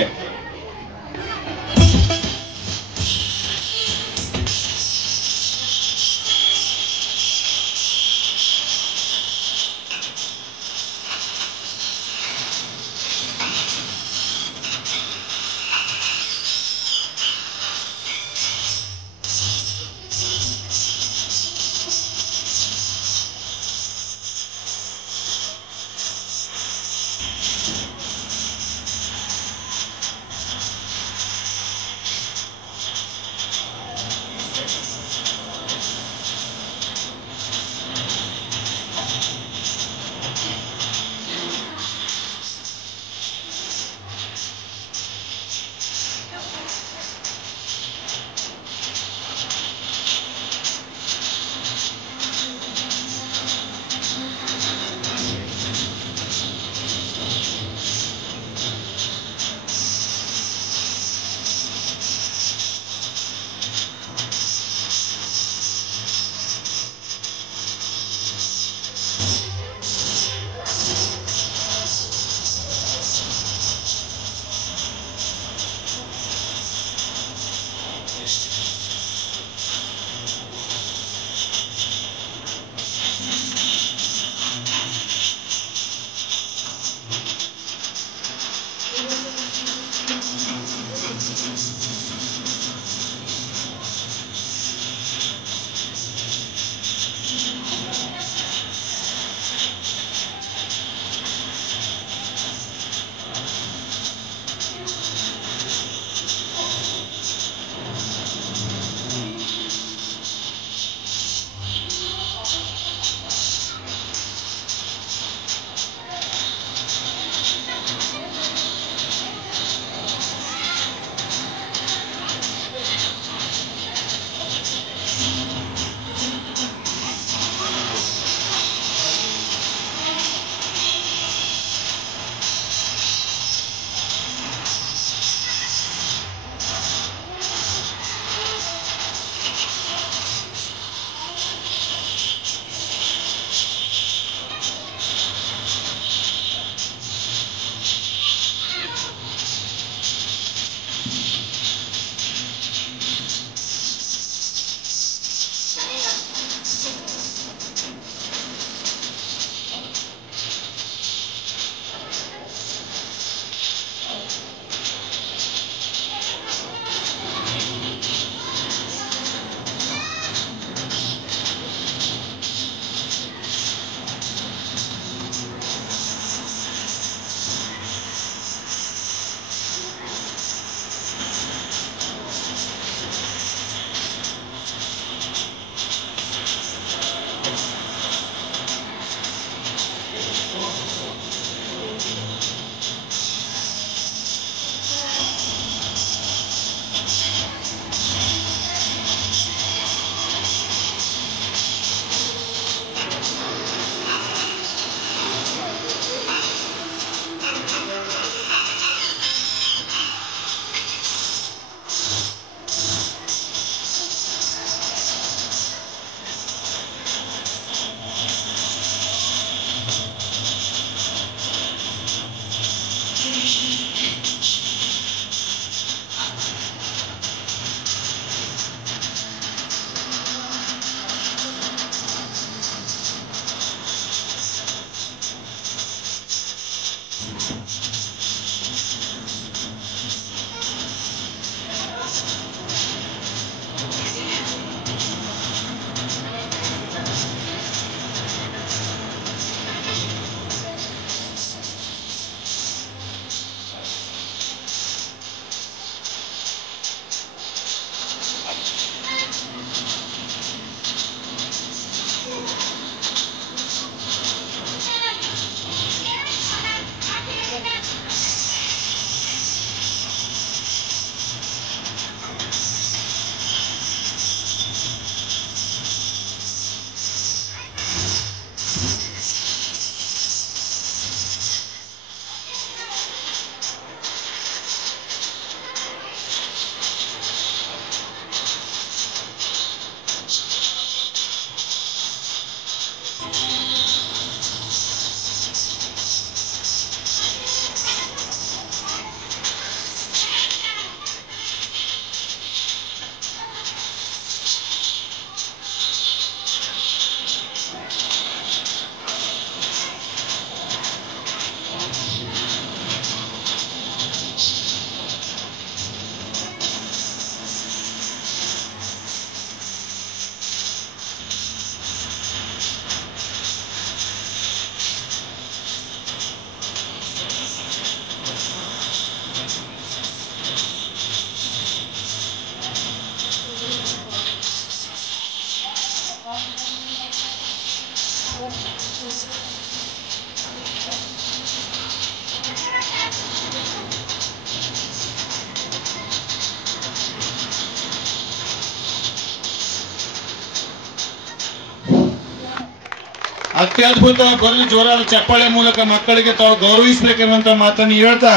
ಅತ್ಯದ್ಭುತ ಬರಲಿ ಜೋರಾದ ಚಪ್ಪಾಳೆ ಮೂಲಕ ಮಕ್ಕಳಿಗೆ ತಾವು ಗೌರವಿಸಬೇಕೆನ್ನುವಂತ ಮಾತನ್ನು ಹೇಳ್ತಾ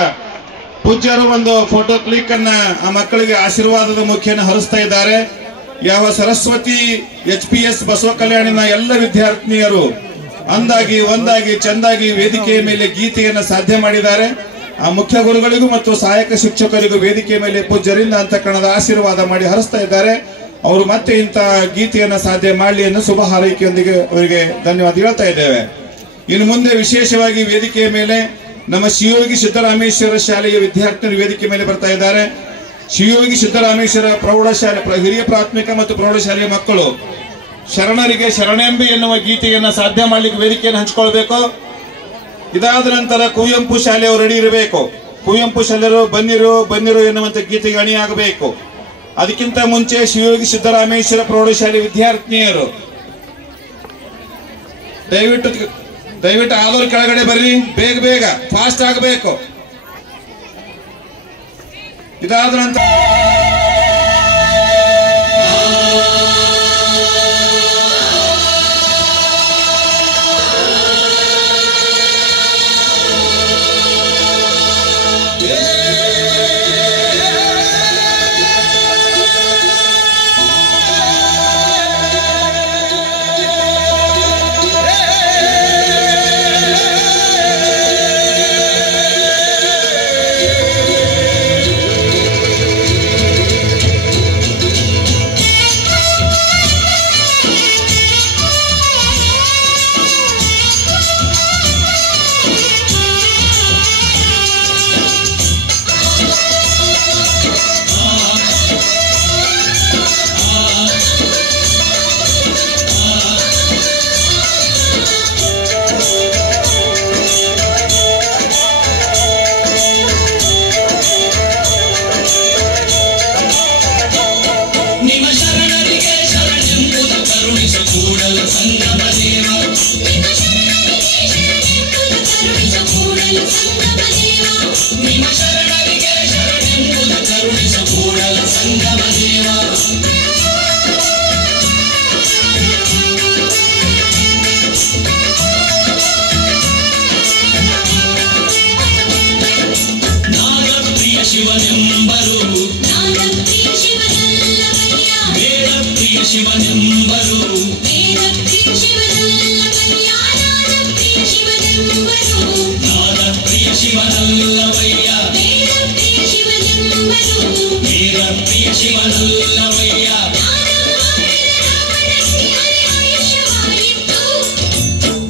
ಪೂಜ್ಯರು ಒಂದು ಫೋಟೋ ಕ್ಲಿಕ್ ಅನ್ನ ಆ ಮಕ್ಕಳಿಗೆ ಆಶೀರ್ವಾದದ ಮುಖೇನ ಹರಿಸ್ತಾ ಇದ್ದಾರೆ. ಯಾವ ಸರಸ್ವತಿ HPS ಬಸವ ಕಲ್ಯಾಣಿನ ಎಲ್ಲ ವಿದ್ಯಾರ್ಥಿನಿಯರು ಅಂದಾಗಿ ಒಂದಾಗಿ ಚಂದಾಗಿ ವೇದಿಕೆಯ ಮೇಲೆ ಗೀತೆಯನ್ನ ಸಾಧ್ಯ ಮಾಡಿದ್ದಾರೆ. ಆ ಮುಖ್ಯ ಗುರುಗಳಿಗೂ ಮತ್ತು ಸಹಾಯಕ ಶಿಕ್ಷಕರಿಗೂ ವೇದಿಕೆಯ ಮೇಲೆ ಪೂಜ್ಯರಿಂದ ಅಂತಃಕರಣದ ಆಶೀರ್ವಾದ ಮಾಡಿ ಹರಿಸ್ತಾ ಇದ್ದಾರೆ. ಅವರು ಮತ್ತೆ ಇಂಥ ಗೀತೆಯನ್ನ ಸಾಧ್ಯ ಮಾಡಲಿ ಎಂದು ಶುಭ ಹಾರೈಕೆಯೊಂದಿಗೆ ಅವರಿಗೆ ಧನ್ಯವಾದ ಹೇಳ್ತಾ ಇದ್ದೇವೆ. ಇನ್ನು ಮುಂದೆ ವಿಶೇಷವಾಗಿ ವೇದಿಕೆಯ ಮೇಲೆ ನಮ್ಮ ಶಿವಯೋಗಿ ಸಿದ್ದರಾಮೇಶ್ವರ ಶಾಲೆಯ ವಿದ್ಯಾರ್ಥಿಗಳು ವೇದಿಕೆ ಮೇಲೆ ಬರ್ತಾ ಇದ್ದಾರೆ. ಶಿವಯೋಗಿ ಸಿದ್ದರಾಮೇಶ್ವರ ಪ್ರೌಢಶಾಲೆ ಹಿರಿಯ ಪ್ರಾಥಮಿಕ ಮತ್ತು ಪ್ರೌಢಶಾಲೆಯ ಮಕ್ಕಳು ಶರಣರಿಗೆ ಶರಣೆಂಬೆ ಎನ್ನುವ ಗೀತೆಯನ್ನ ಸಾಧ್ಯ ಮಾಡಲಿಕ್ಕೆ ವೇದಿಕೆಯನ್ನು ಹಂಚಿಕೊಳ್ಬೇಕು. ಇದಾದ ನಂತರ ಕುವೆಂಪು ಶಾಲೆಯವರು ರೆಡಿ ಇರಬೇಕು. ಕುವೆಂಪು ಶಾಲೆಯವರು ಬನ್ನಿರು ಬನ್ನಿರು ಎನ್ನುವಂತ ಗೀತೆಗೆ ಅಣಿಯಾಗಬೇಕು. ಅದಕ್ಕಿಂತ ಮುಂಚೆ ಶಿವಯೋಗಿ ಸಿದ್ದರಾಮೇಶ್ವರ ಪ್ರೌಢಶಾಲೆ ವಿದ್ಯಾರ್ಥಿನಿಯರು ದಯವಿಟ್ಟು ಆದವ್ರ ಕೆಳಗಡೆ ಬರ್ರಿ, ಬೇಗ ಬೇಗ ಫಾಸ್ಟ್ ಆಗಬೇಕು. ಇದಾದ ನಂತರ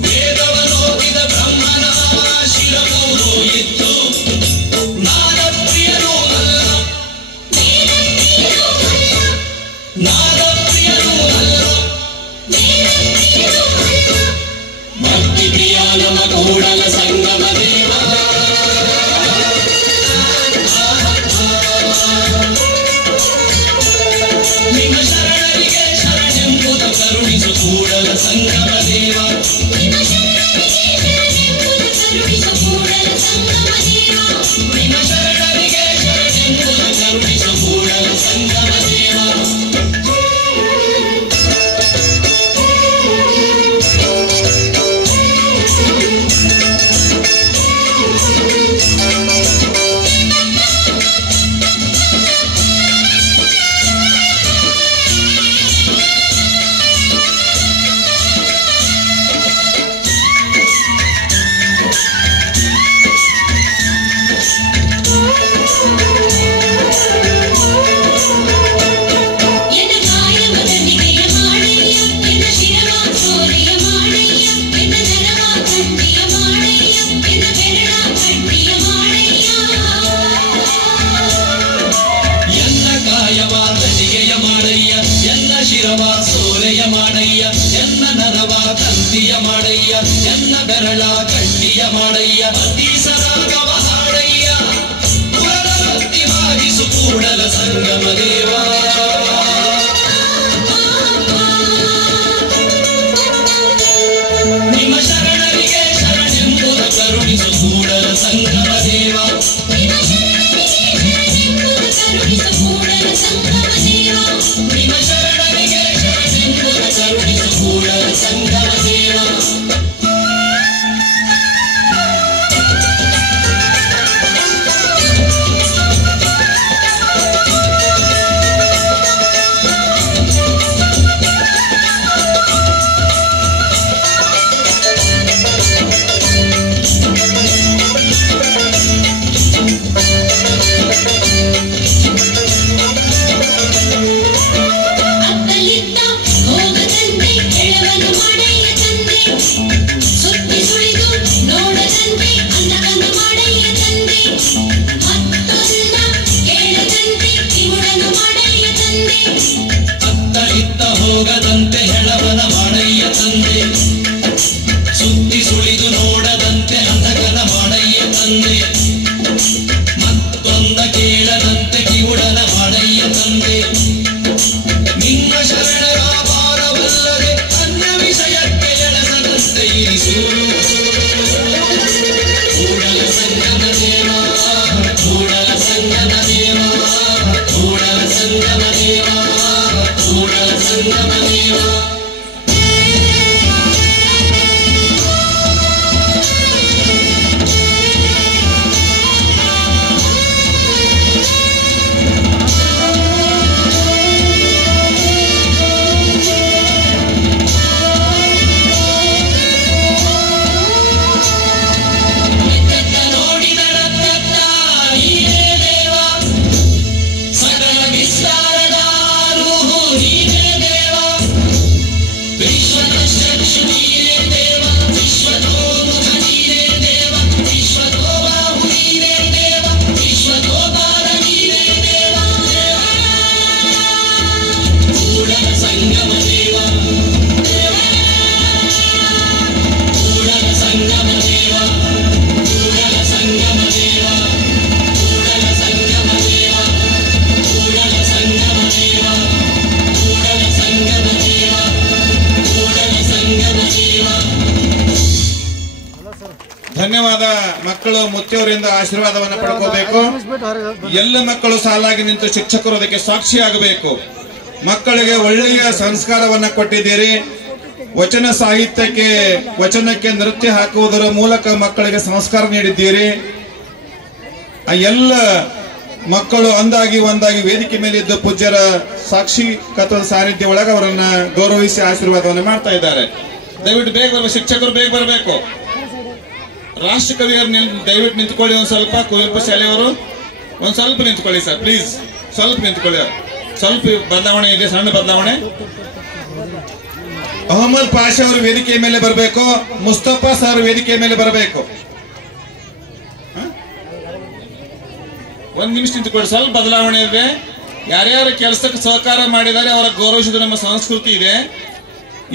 ವೇದವನೋದಿದ ಬ್ರಹ್ಮನ ಶಿರಮೂರು ಇತ್ತು. ಶಿರವ ಸೋರೆಯ ಮಾಡಯ್ಯ ಎನ್ನ ನರವ ಕಂತಿಯ ಮಾಡಯ್ಯ ಎನ್ನ ಬೆರಳ ಗಟ್ಟಿಯ ಮಾಡಯ್ಯ ಅತೀಸರಾಗವ ಹಾಡಯ್ಯ ಪುರದ ಭಕ್ತಿ ಮಾಡಿಸು ಕೂಡಲ ಸಂಗಮ ದೇವ ನಿಮ್ಮ ಶರಣರಿಗೆ ಶರಣೆಂಬುದ ಕರುಣಿಸು ಕೂಡಲ ಸಂಗಮ ದೇವ ನಿಮ್ಮ ಶರಣರಿಗೆ ಶರಣೆಂಬುದ ಕರುಣಿಸು ಕೂಡಲ ಸಂಗಮ ದೇವ ಹೋಗದಂತೆ ಹೆಳವನ ಮಾಡಯ್ಯ ತಂದೆ ಸುತ್ತಿ ಸುಳಿದು ನೋಡದಂತೆ ಅಂಧಕನ ಮಾಡಯ್ಯ ತಂದೆ ಮತ್ತೊಂದ ಕೇಳದಂತೆ ಕಿವುಡನ ಮಾಡಯ್ಯ ತಂದೆ ನಿನ್ನ ಶರಣರ ಭಾರವಲ್ಲದೆ ಅನ್ಯ ವಿಷಯಕ್ಕೆ ಎಳೆಸದಂತೆ ಇರಿಸು ಕೂಡಲ ಸಂಗಮ ದೇವ ಕೂಡಲ ಸಂಗಮ ದೇವ ಕೂಡಲ ಸಂಗಮ ದೇವ ಕೂಡಲ ಸಂಗಮ ದೇವ ಧನ್ಯವಾದ. ಮಕ್ಕಳು ಮುತ್ತಿಯವರಿಂದ ಆಶೀರ್ವಾದವನ್ನು ಪಡ್ಕೋಬೇಕು. ಎಲ್ಲ ಮಕ್ಕಳು ಸಾಲಾಗಿ ನಿಂತು ಶಿಕ್ಷಕರು ಅದಕ್ಕೆ ಸಾಕ್ಷಿಯಾಗಬೇಕು. ಮಕ್ಕಳಿಗೆ ಒಳ್ಳೆಯ ಸಂಸ್ಕಾರವನ್ನ ಕೊಟ್ಟಿದ್ದೀರಿ. ವಚನ ಸಾಹಿತ್ಯಕ್ಕೆ ವಚನಕ್ಕೆ ನೃತ್ಯ ಹಾಕುವುದರ ಮೂಲಕ ಮಕ್ಕಳಿಗೆ ಸಂಸ್ಕಾರ ನೀಡಿದ್ದೀರಿ. ಎಲ್ಲ ಮಕ್ಕಳು ಒಂದಾಗಿ ವೇದಿಕೆ ಮೇಲಿದ್ದು ಪೂಜ್ಯರ ಸಾಕ್ಷಿಕತ್ವದ ಸಾನ್ನಿಧ್ಯ ಒಳಗೆ ಅವರನ್ನ ಗೌರವಿಸಿ ಆಶೀರ್ವಾದವನ್ನು ಮಾಡ್ತಾ ಇದ್ದಾರೆ. ದಯವಿಟ್ಟು ಬೇಗ ಬರಬೇಕು, ಶಿಕ್ಷಕರು ಬೇಗ ಬರಬೇಕು. ರಾಷ್ಟ್ರ ಕವಿಯರು ದಯವಿಟ್ಟು ನಿಂತ್ಕೊಳ್ಳಿ. ಒಂದ್ ಸ್ವಲ್ಪ ಕುವೆಂಪು ಶಾಲೆಯವರು ಒಂದ್ ಸ್ವಲ್ಪ ನಿಂತ್ಕೊಳ್ಳಿ ಸರ್, ಪ್ಲೀಸ್ ಸ್ವಲ್ಪ ನಿಂತ್ಕೊಳ್ಳಿ. ಸ್ವಲ್ಪ ಬದಲಾವಣೆ ಇದೆ, ಸಣ್ಣ ಬದಲಾವಣೆ. ಅಹಮದ್ ಪಾಷಾ ಅವರು ವೇದಿಕೆ ಮೇಲೆ ಬರಬೇಕು. ಮುಸ್ತಫಾ ಸರ್ ವೇದಿಕೆ ಮೇಲೆ ಬರಬೇಕು. ಒಂದ್ ನಿಮಿಷ ನಿಂತ್ಕೊಳ್ಳಿ, ಸ್ವಲ್ಪ ಬದಲಾವಣೆ ಇದೆ. ಯಾರ್ಯಾರು ಕೆಲಸಕ್ಕೆ ಸಹಕಾರ ಮಾಡಿದ್ದಾರೆ ಅವರ ಗೌರವಿಸಿದ ನಮ್ಮ ಸಂಸ್ಕೃತಿ ಇದೆ.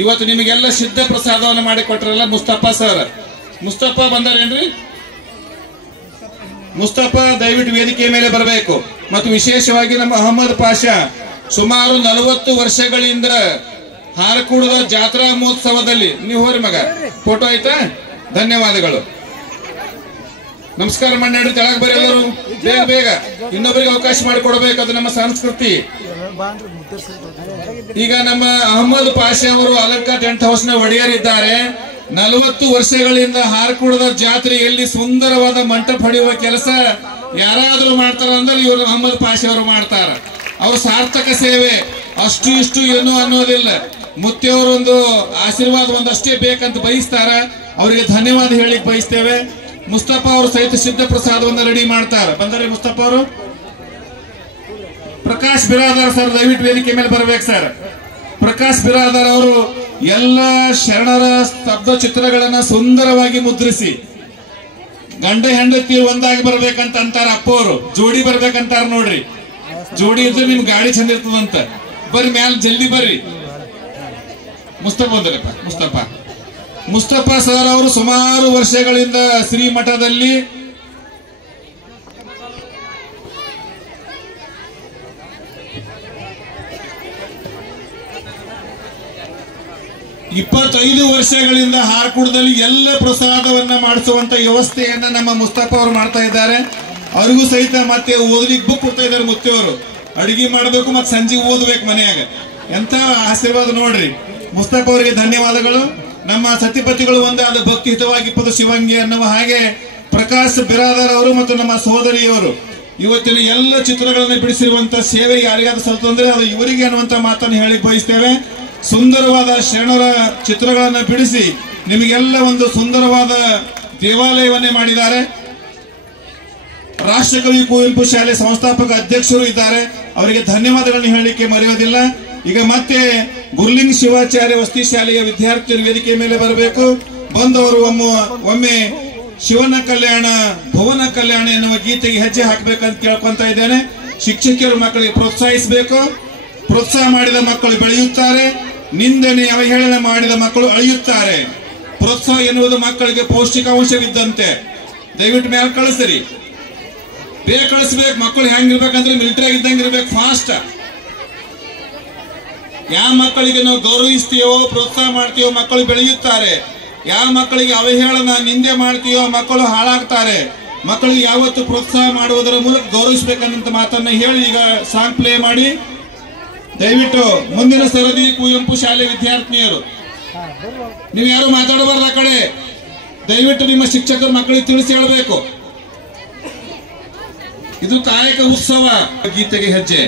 ಇವತ್ತು ನಿಮಗೆಲ್ಲ ಸಿದ್ಧ ಪ್ರಸಾದವನ್ನು ಮಾಡಿ ಕೊಟ್ಟರಲ್ಲ ಮುಸ್ತಫಾ ಸರ್. ಮುಸ್ತಫಾ ಬಂದಾರೇನ್ರಿ? ಮುಸ್ತಫಾ ದಯವಿಟ್ಟು ವೇದಿಕೆ ಮೇಲೆ ಬರಬೇಕು. ಮತ್ತು ವಿಶೇಷವಾಗಿ ನಮ್ಮ ಅಹಮದ್ ಪಾಷಾ ಸುಮಾರು 40 ವರ್ಷಗಳಿಂದ ಹಾರಕೂಡದ ಜಾತ್ರಾ ಮಹೋತ್ಸವದಲ್ಲಿ ನೀವು ಹೋರಿ ಮಗ ಫೋಟೋ ಆಯ್ತಾ? ಧನ್ಯವಾದಗಳು. ನಮಸ್ಕಾರ ಮಾಡಿ ತೆಳಗ್ ಬರೀ ಎಲ್ಲರೂ ಬೇಗ ಬೇಗ, ಇನ್ನೊಬ್ಬರಿಗೆ ಅವಕಾಶ ಮಾಡಿಕೊಡ್ಬೇಕು, ಅದು ನಮ್ಮ ಸಂಸ್ಕೃತಿ. ಈಗ ನಮ್ಮ ಅಹಮದ್ ಪಾಷಾ ಅವರು ಅಲಂಕಾರ ಟೆಂಟ್ ಹೌಸ್ ನ ಒಡೆಯರಿದ್ದಾರೆ. 40 ವರ್ಷಗಳಿಂದ ಹಾರಕೂಡದ ಜಾತ್ರೆಯಲ್ಲಿ ಸುಂದರವಾದ ಮಂಟಪ ಹೊಡೆಯುವ ಕೆಲಸ ಯಾರಾದ್ರೂ ಮಾಡ್ತಾರ ಅಂದ್ರೆ ಇವರು ಅಹಮದ್ ಪಾಷಾ ಅವರು ಮಾಡ್ತಾರ. ಅವ್ರ ಸಾರ್ಥಕ ಸೇವೆ, ಅಷ್ಟು ಇಷ್ಟು ಏನು ಅನ್ನೋದಿಲ್ಲ. ಮುತ್ತಿಯವರೊಂದು ಆಶೀರ್ವಾದ ಒಂದಷ್ಟೇ ಬೇಕಂತ ಬಯಸ್ತಾರ. ಅವರಿಗೆ ಧನ್ಯವಾದ ಹೇಳಿ ಬಯಸ್ತೇವೆ. ಮುಸ್ತಫಾ ಅವರು ಸಹಿತ ಸಿದ್ಧ ಪ್ರಸಾದವನ್ನ ರೆಡಿ ಮಾಡ್ತಾರೆ. ಬಂದರೆ ಮುಸ್ತಫಾ ಅವರು. ಪ್ರಕಾಶ್ ಬಿರಾದಾರ್ ಸರ್ ದಯವಿಟ್ಟು ವೇದಿಕೆ ಮೇಲೆ ಬರ್ಬೇಕು ಸರ್. ಪ್ರಕಾಶ್ ಬಿರಾದಾರ್ ಅವರು ಎಲ್ಲ ಶರಣರ ಸ್ತಬ್ಧ ಚಿತ್ರಗಳನ್ನ ಸುಂದರವಾಗಿ ಮುದ್ರಿಸಿ ಗಂಡ ಹೆಂಡತಿ ಒಂದಾಗಿ ಬರ್ಬೇಕಂತ ಅಂತಾರ. ಅಪ್ಪವರು ಜೋಡಿ ಬರ್ಬೇಕಂತಾರ. ನೋಡ್ರಿ, ಜೋಡಿ ಇದ್ರೆ ನಿಮ್ ಗಾಡಿ ಚಂದ ಇರ್ತದಂತ. ಬರ್ರಿ ಮ್ಯಾಲ ಜಲ್ದಿ ಬರ್ರಿ. ಮುಸ್ತಫಾ ಬಂದರಪ್ಪ. ಮುಸ್ತಫಾ ಸರ್ ಅವರು ಸುಮಾರು ವರ್ಷಗಳಿಂದ ಶ್ರೀಮಠದಲ್ಲಿ ಇಪ್ಪತ್ತೈದು ವರ್ಷಗಳಿಂದ ಹಾರ್ಕುಡದಲ್ಲಿ ಎಲ್ಲ ಪ್ರಸಾದವನ್ನ ಮಾಡಿಸುವಂತ ವ್ಯವಸ್ಥೆಯನ್ನ ನಮ್ಮ ಮುಸ್ತಫಾ ಅವರು ಮಾಡ್ತಾ ಇದ್ದಾರೆ. ಅವರಿಗೂ ಸಹಿತ ಮತ್ತೆ ಓದಲಿಕ್ಕೆ ಬುಕ್ ಕೊಡ್ತಾ ಇದ್ದಾರೆ. ಮುತ್ತಿಯವರು ಅಡಿಗೆ ಮಾಡಬೇಕು ಮತ್ತೆ ಸಂಜೆ ಓದ್ಬೇಕು ಮನೆಯಾಗ. ಎಂತ ಆಶೀರ್ವಾದ ನೋಡ್ರಿ. ಮುಸ್ತಫಾ ಅವರಿಗೆ ಧನ್ಯವಾದಗಳು. ನಮ್ಮ ಸತಿಪತಿಗಳು ಒಂದಾದ ಭಕ್ತಿ ಹಿತವಾಗಿ ಪದ ಶಿವಂಗಿ ಅನ್ನುವ ಹಾಗೆ ಪ್ರಕಾಶ್ ಬಿರಾದರ್ ಅವರು ಮತ್ತು ನಮ್ಮ ಸೋದರಿಯವರು ಇವತ್ತಿನ ಎಲ್ಲ ಚಿತ್ರಗಳನ್ನು ಬಿಡಿಸಿರುವಂತ ಸೇವೆ ಯಾರಿಗಾದ್ರೂ ಸಲ್ತಂದ್ರೆ ಅದು ಇವರಿಗೆ ಅನ್ನುವಂತ ಮಾತನ್ನು ಹೇಳಿ ಬಯಸ್ತೇವೆ. ಸುಂದರವಾದ ಶರಣರ ಚಿತ್ರಗಳನ್ನು ಬಿಡಿಸಿ ನಿಮಗೆಲ್ಲ ಒಂದು ಸುಂದರವಾದ ದೇವಾಲಯವನ್ನೇ ಮಾಡಿದ್ದಾರೆ. ರಾಷ್ಟ್ರಕವಿ ಕುವೆಂಪು ಶಾಲೆ ಸಂಸ್ಥಾಪಕ ಅಧ್ಯಕ್ಷರು ಇದ್ದಾರೆ. ಅವರಿಗೆ ಧನ್ಯವಾದಗಳನ್ನು ಹೇಳಲಿಕ್ಕೆ ಮರೆಯೋದಿಲ್ಲ. ಈಗ ಮತ್ತೆ ಗುರ್ಲಿಂಗ್ ಶಿವಾಚಾರ್ಯ ವಸತಿ ಶಾಲೆಯ ವಿದ್ಯಾರ್ಥಿಗಳು ವೇದಿಕೆ ಮೇಲೆ ಬರಬೇಕು. ಬಂದವರು ಒಮ್ಮೆ ಶಿವನ ಕಲ್ಯಾಣ ಭುವನ ಕಲ್ಯಾಣ ಎನ್ನುವ ಗೀತೆಗೆ ಹೆಜ್ಜೆ ಹಾಕಬೇಕಂತ ಕೇಳ್ಕೊಂತ ಇದ್ದೇನೆ. ಶಿಕ್ಷಕರು ಮಕ್ಕಳಿಗೆ ಪ್ರೋತ್ಸಾಹಿಸಬೇಕು. ಪ್ರೋತ್ಸಾಹ ಮಾಡಿದ ಮಕ್ಕಳು ಬೆಳೆಯುತ್ತಾರೆ. ನಿಂದನೆ ಅವಹೇಳನ ಮಾಡಿದ ಮಕ್ಕಳು ಅಳಿಯುತ್ತಾರೆ. ಪ್ರೋತ್ಸಾಹ ಎನ್ನುವುದು ಮಕ್ಕಳಿಗೆ ಪೌಷ್ಟಿಕಾಂಶವಿದ್ದಂತೆ. ದಯವಿಟ್ಟು ಮೇಲೆ ಕಳಿಸ್ರಿ, ಬೇಗ ಕಳಿಸ್ಬೇಕು. ಮಕ್ಕಳು ಹೆಂಗಿರ್ಬೇಕಂದ್ರೆ ಮಿಲಿಟರಿ ಇದ್ದಂಗೆ ಇರ್ಬೇಕು, ಫಾಸ್ಟ್. ಯಾವ ಮಕ್ಕಳಿಗೆ ನಾವು ಗೌರವಿಸ್ತೀವೋ ಪ್ರೋತ್ಸಾಹ ಮಾಡ್ತೀವೋ ಮಕ್ಕಳು ಬೆಳೆಯುತ್ತಾರೆ. ಯಾವ ಮಕ್ಕಳಿಗೆ ಅವಹೇಳನ ನಿಂದೆ ಮಾಡ್ತೀವೋ ಮಕ್ಕಳು ಹಾಳಾಗ್ತಾರೆ. ಮಕ್ಕಳಿಗೆ ಯಾವತ್ತು ಪ್ರೋತ್ಸಾಹ ಮಾಡುವುದರ ಮೂಲಕ ಗೌರವಿಸಬೇಕನ್ನಂತ ಮಾತನ್ನ ಹೇಳಿ ಈಗ ಸಾಂಗ್ ಪ್ಲೇ ಮಾಡಿ. ದಯವಿಟ್ಟು ಮುಂದಿನ ಸರದಿ ಕುವೆಂಪು ಶಾಲೆ ವಿದ್ಯಾರ್ಥಿನಿಯರು, ನೀವು ಯಾರು ಮಾತಾಡಬಾರ್ದು. ಆ ಕಡೆ ದಯವಿಟ್ಟು ನಿಮ್ಮ ಶಿಕ್ಷಕರು ಮಕ್ಕಳಿಗೆ ತಿಳಿಸಿ ಹೇಳಬೇಕು. ಇದು ಕಾಯಕ ಉತ್ಸವ. ಗೀತೆಗೆ ಹೆಜ್ಜೆ.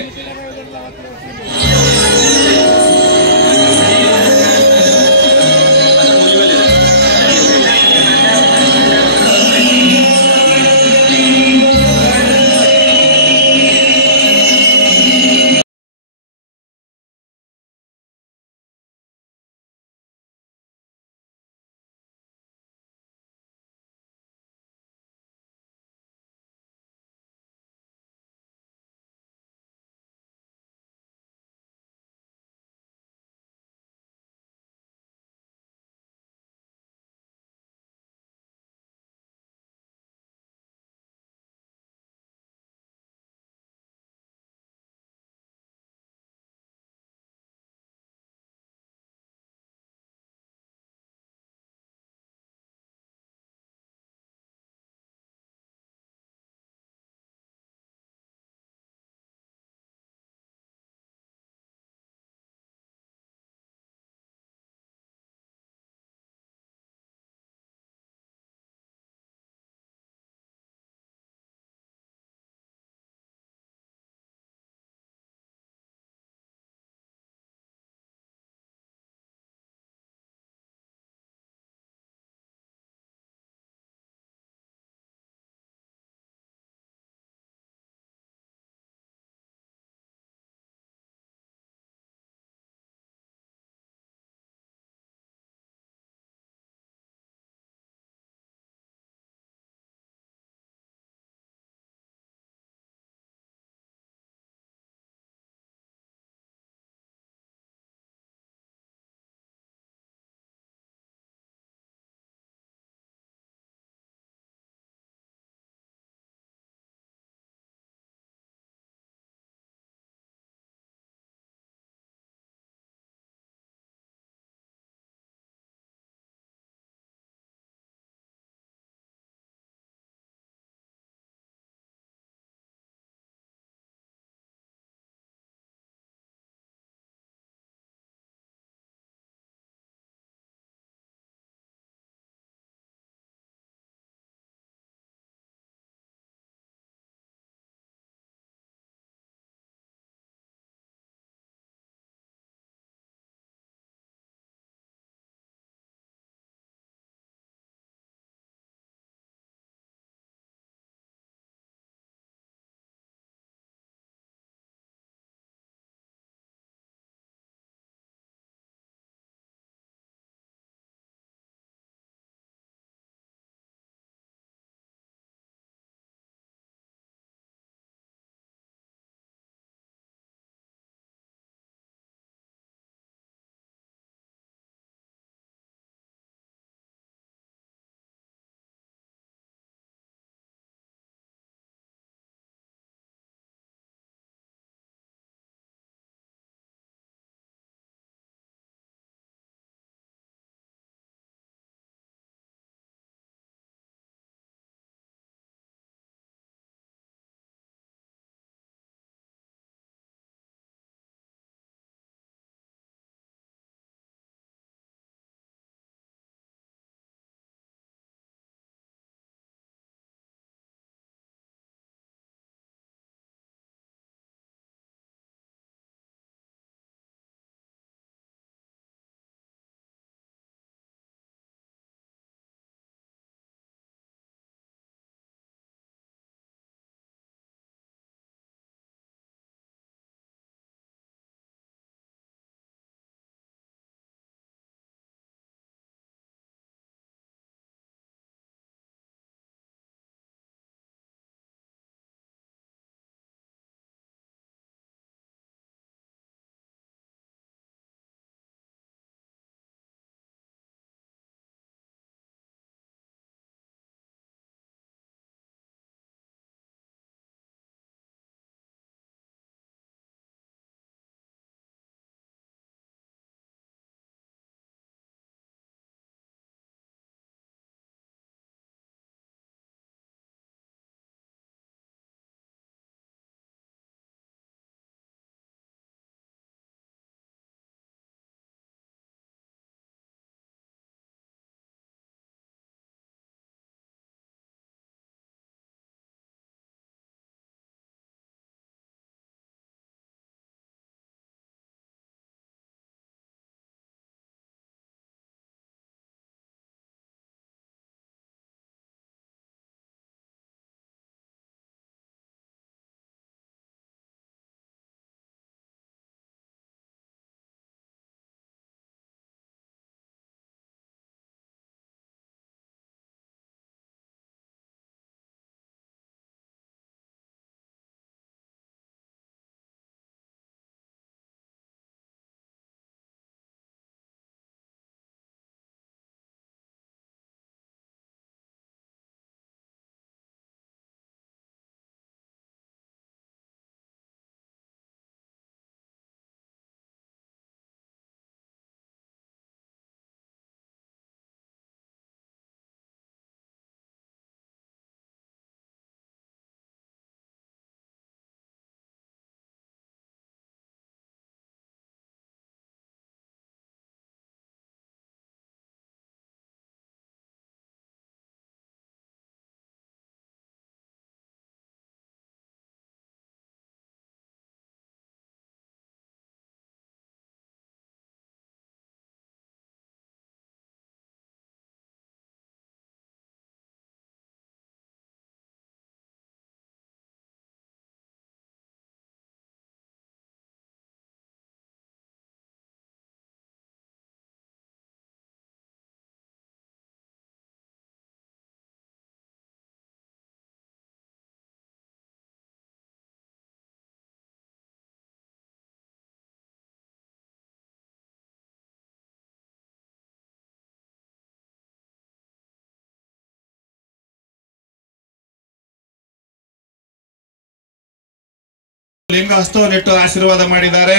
ಲಿಂಗ ಹಸ್ತವನ್ನಿಟ್ಟು ಆಶೀರ್ವಾದ ಮಾಡಿದ್ದಾರೆ.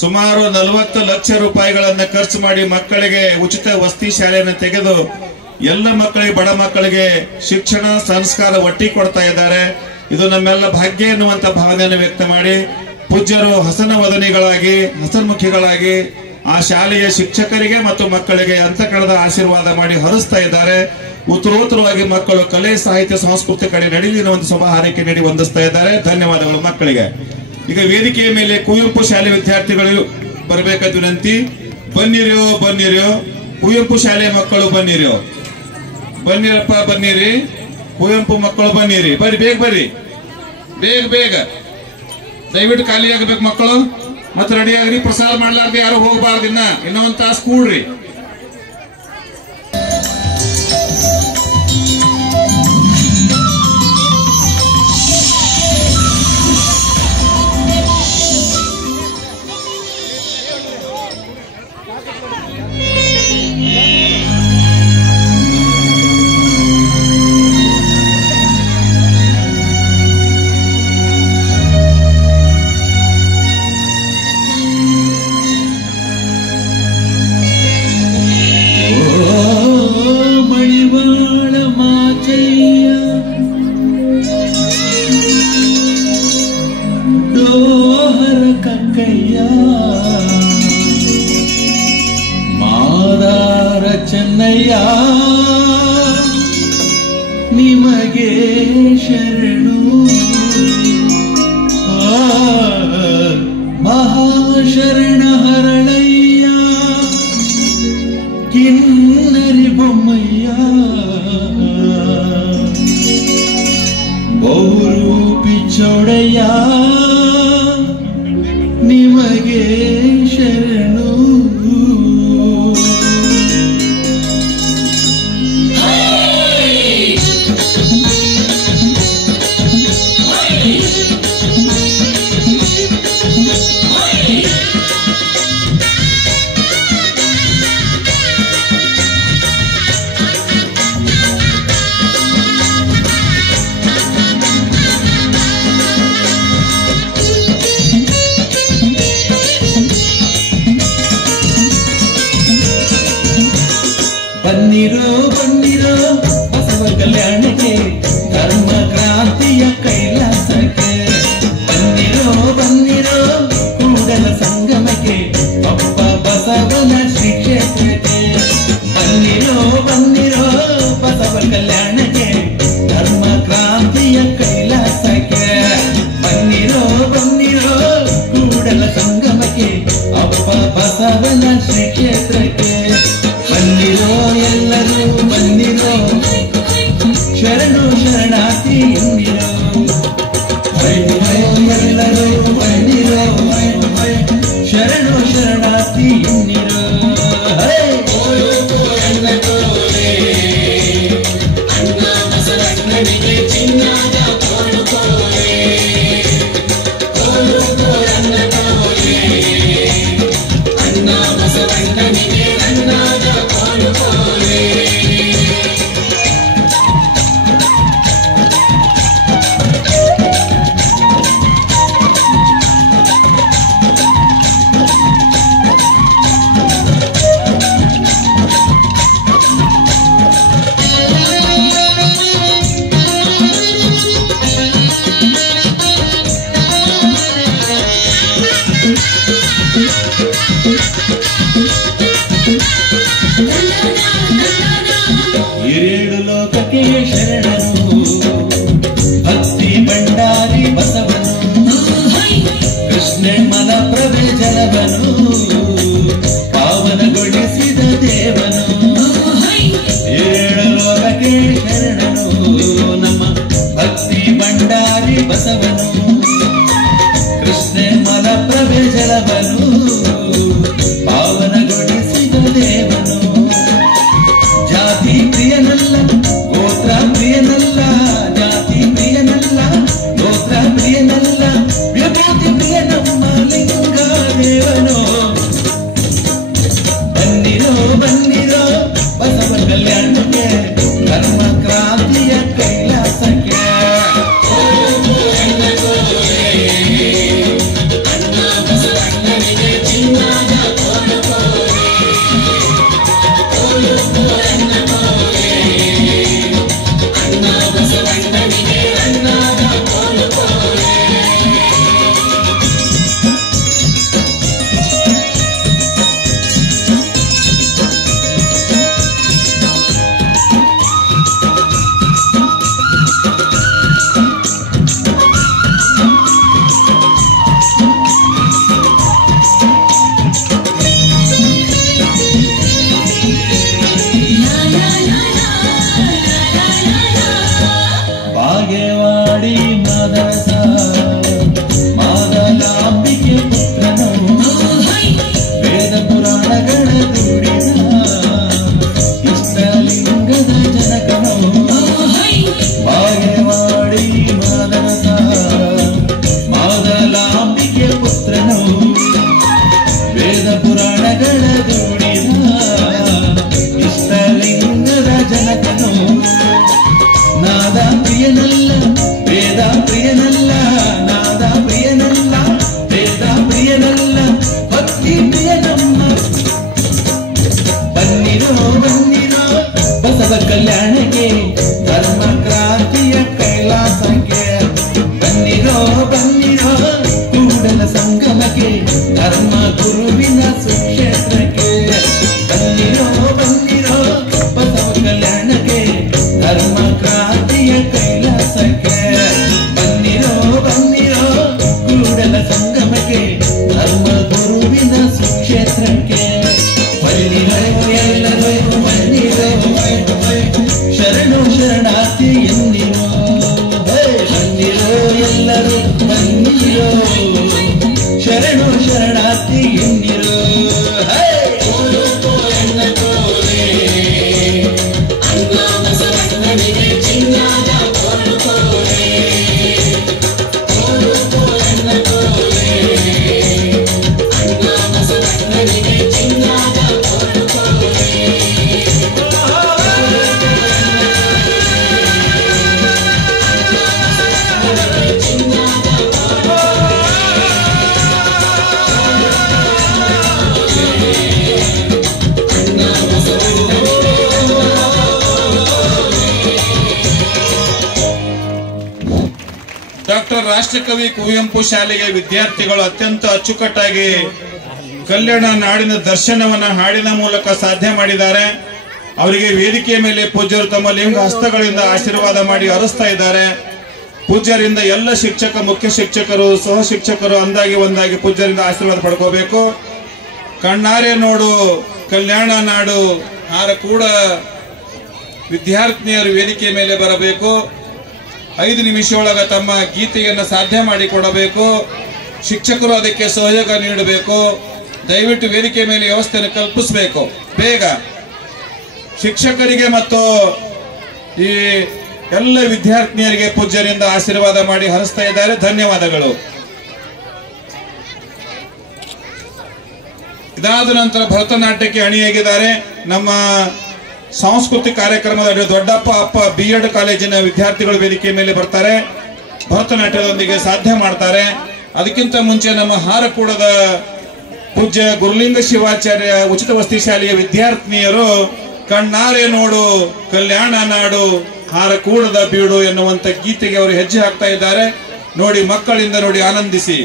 ಸುಮಾರು 40 ಲಕ್ಷ ರೂಪಾಯಿಗಳನ್ನ ಖರ್ಚು ಮಾಡಿ ಮಕ್ಕಳಿಗೆ ಉಚಿತ ವಸತಿ ಶಾಲೆಯನ್ನು ತೆಗೆದು ಎಲ್ಲ ಮಕ್ಕಳಿಗೆ, ಬಡ ಮಕ್ಕಳಿಗೆ ಶಿಕ್ಷಣ ಸಂಸ್ಕಾರ ಒಟ್ಟಿ ಕೊಡ್ತಾ ಇದ್ದಾರೆ. ಇದು ನಮ್ಮೆಲ್ಲ ಭಾಗ್ಯ ಎನ್ನುವಂತ ಭಾವನೆಯನ್ನು ವ್ಯಕ್ತ ಮಾಡಿ ಪೂಜ್ಯರು ಹಸನವದನಿಗಳಾಗಿ, ಹಸನ್ಮುಖಿಗಳಾಗಿ ಆ ಶಾಲೆಯ ಶಿಕ್ಷಕರಿಗೆ ಮತ್ತು ಮಕ್ಕಳಿಗೆ ಅಂತಃಕರಣದ ಆಶೀರ್ವಾದ ಮಾಡಿ ಹರಿಸ್ತಾ ಇದ್ದಾರೆ. ಉತ್ತರೋತ್ತರವಾಗಿ ಮಕ್ಕಳು ಕಲೆ, ಸಾಹಿತ್ಯ, ಸಂಸ್ಕೃತಿ ಕಡೆ ನಡೀಲಿ ಎನ್ನುವಂತ ಶುಭ ಹಾರೈಕೆ ನೀಡಿ ವಂದಿಸ್ತಾ ಇದ್ದಾರೆ. ಧನ್ಯವಾದಗಳು ಮಕ್ಕಳಿಗೆ. ಈಗ ವೇದಿಕೆಯ ಮೇಲೆ ಕುವೆಂಪು ಶಾಲೆ ವಿದ್ಯಾರ್ಥಿಗಳು ಬರಬೇಕಾದ ವಿನಂತಿ. ಬನ್ನಿರಿಯೋ ಕುವೆಂಪು ಶಾಲೆ ಮಕ್ಕಳು ಬನ್ನಿರಪ್ಪ, ಬನ್ನಿರಿ. ಕುವೆಂಪು ಮಕ್ಕಳು ಬನ್ನಿರಿ, ಬರ್ರಿ ಬೇಗ ದಯವಿಟ್ಟು ಖಾಲಿ ಆಗಬೇಕು ಮಕ್ಕಳು. ಮತ್ತೆ ರೆಡಿ ಆಗ್ರಿ. ಪ್ರಸಾದ ಮಾಡ್ಲಾರ್ದೆ ಯಾರು ಹೋಗಬಾರ್ದು. ಇನ್ನೂ ಒಂದು ತಾಸು ಕೂಡ್ರಿ. ಚೆನ್ನಯ್ಯ ನಿಮಗೆ ಶರಣು, ಮಹಾಶರಣ ಹರಳಯ್ಯ ಕಿನ್ನರಿ ಬೊಮ್ಮಯ್ಯ, ಬಹುರೂಪಿ ಚೌಡಯ್ಯ ನಿಮಗೆ ಶರಣು. ಬನ್ನಿರೋ ಬಸವ ಕಲ್ಯಾಣಕ್ಕೆ, ಧರ್ಮ ಕ್ರಾಂತಿಯ ಕೈಲಾಸಕ್ಕೆ. ಬನ್ನಿರೋ ಕೂಡಲ ಸಂಗಮಕ್ಕೆ, ಅಪ್ಪ ಬಸವನ ಶ್ರೀ ಕ್ಷೇತ್ರಕ್ಕೆ. ಬನ್ನಿರೋ ಬಸವ ಕಲ್ಯಾಣಕ್ಕೆ, ಧರ್ಮ ಕ್ರಾಂತಿಯ ಕೈಲಾಸಕ್ಕೆ. ಬನ್ನಿರೋ ಕೂಡಲ ಸಂಗಮಕ್ಕೆ, ಅಪ್ಪ ಬಸವನ ಶ್ರೀ ಕ್ಷೇತ್ರಕ್ಕೆ. ಬನ್ನಿರೋ ಎಲ್ಲರೂ ಬನ್ನಿರೋ, ಶರಣು ಶರಣಾರ್ಥಿ ಎಂದಿರೋ. ಎಲ್ಲರೂ ಬನ್ನಿರೋ, ಶರಣು ಶರಣಾರ್ಥಿ ಎಂದಿರೋ. ಅಣ್ಣ ಬಸವಣ್ಣನಿಗೆ ಚಿನ್ನದ ಕೋಲು ಕೋಲೆ, ಅಣ್ಣ ಬಸವಣ್ಣನಿಗೆ ರನ್ನದ ಕೋಲು ಕೋಲೆ. ಏಳು ಲೋಕಕ್ಕೆ ಶರಣನು, ಭಕ್ತಿ ಭಂಡಾರಿ ಬಸವನು, ಕೃಷ್ಣಮ್ಮನ ಪ್ರಭೆ ಜಲವನು, ಪಾವನಗೊಳಿಸಿದ ದೇವನು. ಏಳು ಲೋಕಕ್ಕೆ ಶರಣನು, ನಮ್ಮ ಭಕ್ತಿ ಭಂಡಾರಿ ಬಸವನು, ಕೃಷ್ಣಮ್ಮನ ಪ್ರಭೆ ಜಲವನು, ಪಾವನಗೊಳಿಸಿದ ರಾಷ್ಟ್ರಕವಿ ಕುವೆಂಪು ಶಾಲೆಗೆ ವಿದ್ಯಾರ್ಥಿಗಳು ಅತ್ಯಂತ ಅಚ್ಚುಕಟ್ಟಾಗಿ ಕಲ್ಯಾಣ ನಾಡಿನ ದರ್ಶನವನ್ನ ಹಾಡಿನ ಮೂಲಕ ಸಾಧ್ಯ ಮಾಡಿದ್ದಾರೆ. ಅವರಿಗೆ ವೇದಿಕೆಯ ಮೇಲೆ ಪೂಜ್ಯರು ತಮ್ಮ ಲಿಂಗ ಹಸ್ತಗಳಿಂದ ಆಶೀರ್ವಾದ ಮಾಡಿ ಹರಿಸ್ತಾ ಇದ್ದಾರೆ. ಪೂಜ್ಯರಿಂದ ಎಲ್ಲ ಶಿಕ್ಷಕ, ಮುಖ್ಯ ಶಿಕ್ಷಕರು, ಸಹ ಶಿಕ್ಷಕರು ಅಂದಾಗಿ ಒಂದಾಗಿ ಪೂಜ್ಯರಿಂದ ಆಶೀರ್ವಾದ ಪಡ್ಕೋಬೇಕು. ಕಣ್ಣಾರೆ ನೋಡು ಕಲ್ಯಾಣ ನಾಡು ಹಾರ ಕೂಡ ವಿದ್ಯಾರ್ಥಿನಿಯರು ವೇದಿಕೆ ಮೇಲೆ ಬರಬೇಕು. 5 ನಿಮಿಷ ಒಳಗ ತಮ್ಮ ಗೀತೆಯನ್ನು ಸಾಧ್ಯ ಮಾಡಿಕೊಡಬೇಕು. ಶಿಕ್ಷಕರು ಅದಕ್ಕೆ ಸಹಯೋಗ ನೀಡಬೇಕು. ದಯವಿಟ್ಟು ವೇದಿಕೆ ಮೇಲೆ ವ್ಯವಸ್ಥೆಯನ್ನು ಕಲ್ಪಿಸಬೇಕು. ಬೇಗ ಶಿಕ್ಷಕರಿಗೆ ಮತ್ತು ಈ ಎಲ್ಲ ವಿದ್ಯಾರ್ಥಿನಿಯರಿಗೆ ಪೂಜ್ಯರಿಂದ ಆಶೀರ್ವಾದ ಮಾಡಿ ಹರಿಸ್ತಾ ಇದ್ದಾರೆ. ಧನ್ಯವಾದಗಳು. ಇದಾದ ನಂತರ ಭರತನಾಟ್ಯಕ್ಕೆ ಅಣಿಯಾಗಿದ್ದಾರೆ. ನಮ್ಮ ಸಾಂಸ್ಕೃತಿಕ ಕಾರ್ಯಕ್ರಮದ ದೊಡ್ಡಪ್ಪ ಅಪ್ಪ B.Ed ಕಾಲೇಜಿನ ವಿದ್ಯಾರ್ಥಿಗಳು ವೇದಿಕೆ ಮೇಲೆ ಬರ್ತಾರೆ. ಭರತನಾಟ್ಯದೊಂದಿಗೆ ಸಾಧ್ಯ ಮಾಡ್ತಾರೆ. ಅದಕ್ಕಿಂತ ಮುಂಚೆ ನಮ್ಮ ಹಾರಕೂಡದ ಪೂಜ್ಯ ಗುರುಲಿಂಗ ಶಿವಾಚಾರ್ಯ ಉಚಿತ ವಸತಿ ಶಾಲೆಯ ವಿದ್ಯಾರ್ಥಿನಿಯರು ಕಣ್ಣಾರೆ ನೋಡು ಕಲ್ಯಾಣ ನಾಡು ಹಾರಕೂಡದ ಬೀಡು ಎನ್ನುವಂತ ಗೀತೆಗೆ ಅವರು ಹೆಜ್ಜೆ ಹಾಕ್ತಾ ಇದ್ದಾರೆ. ನೋಡಿ, ಮಕ್ಕಳಿಂದ ನೋಡಿ ಆನಂದಿಸಿ.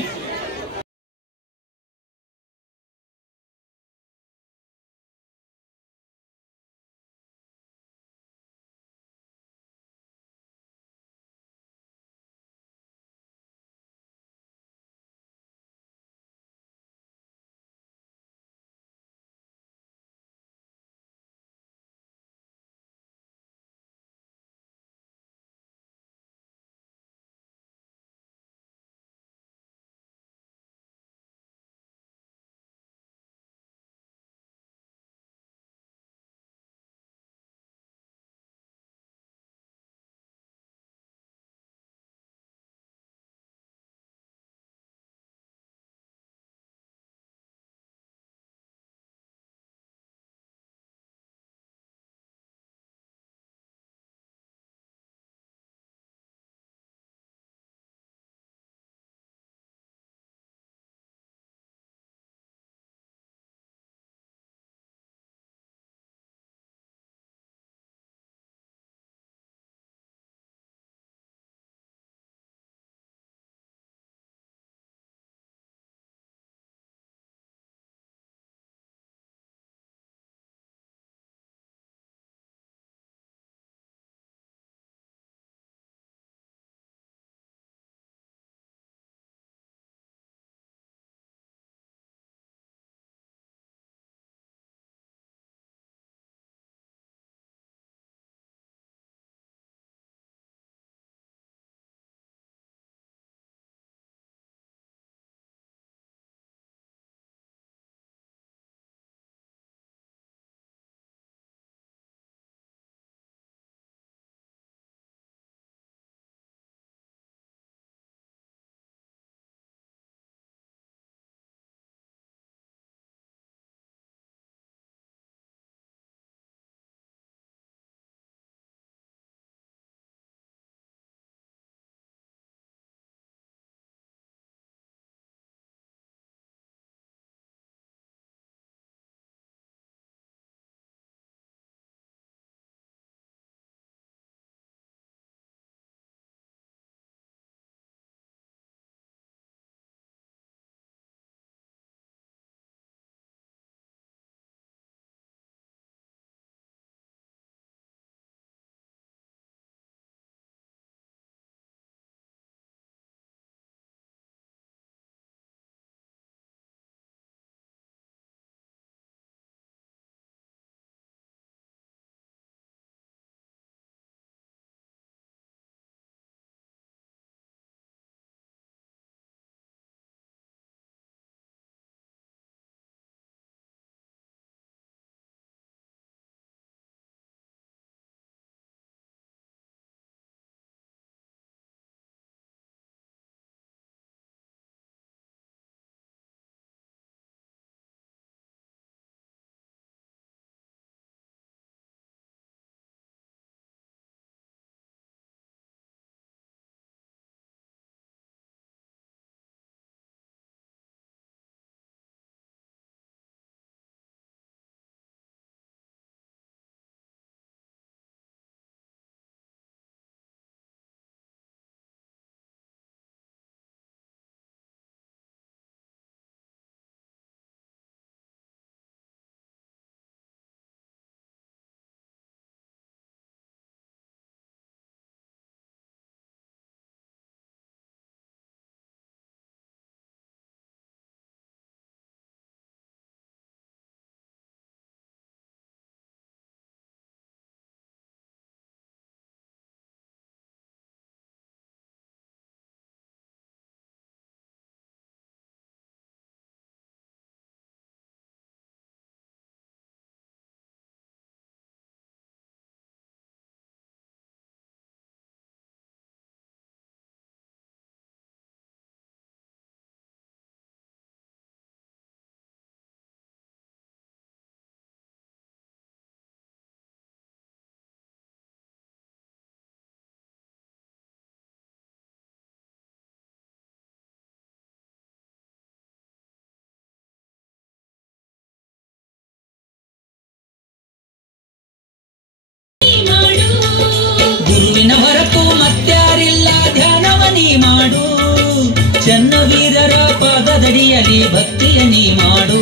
ಪಾದದಡಿಯಲ್ಲಿ ಭಕ್ತಿಯ ನೀ ಮಾಡು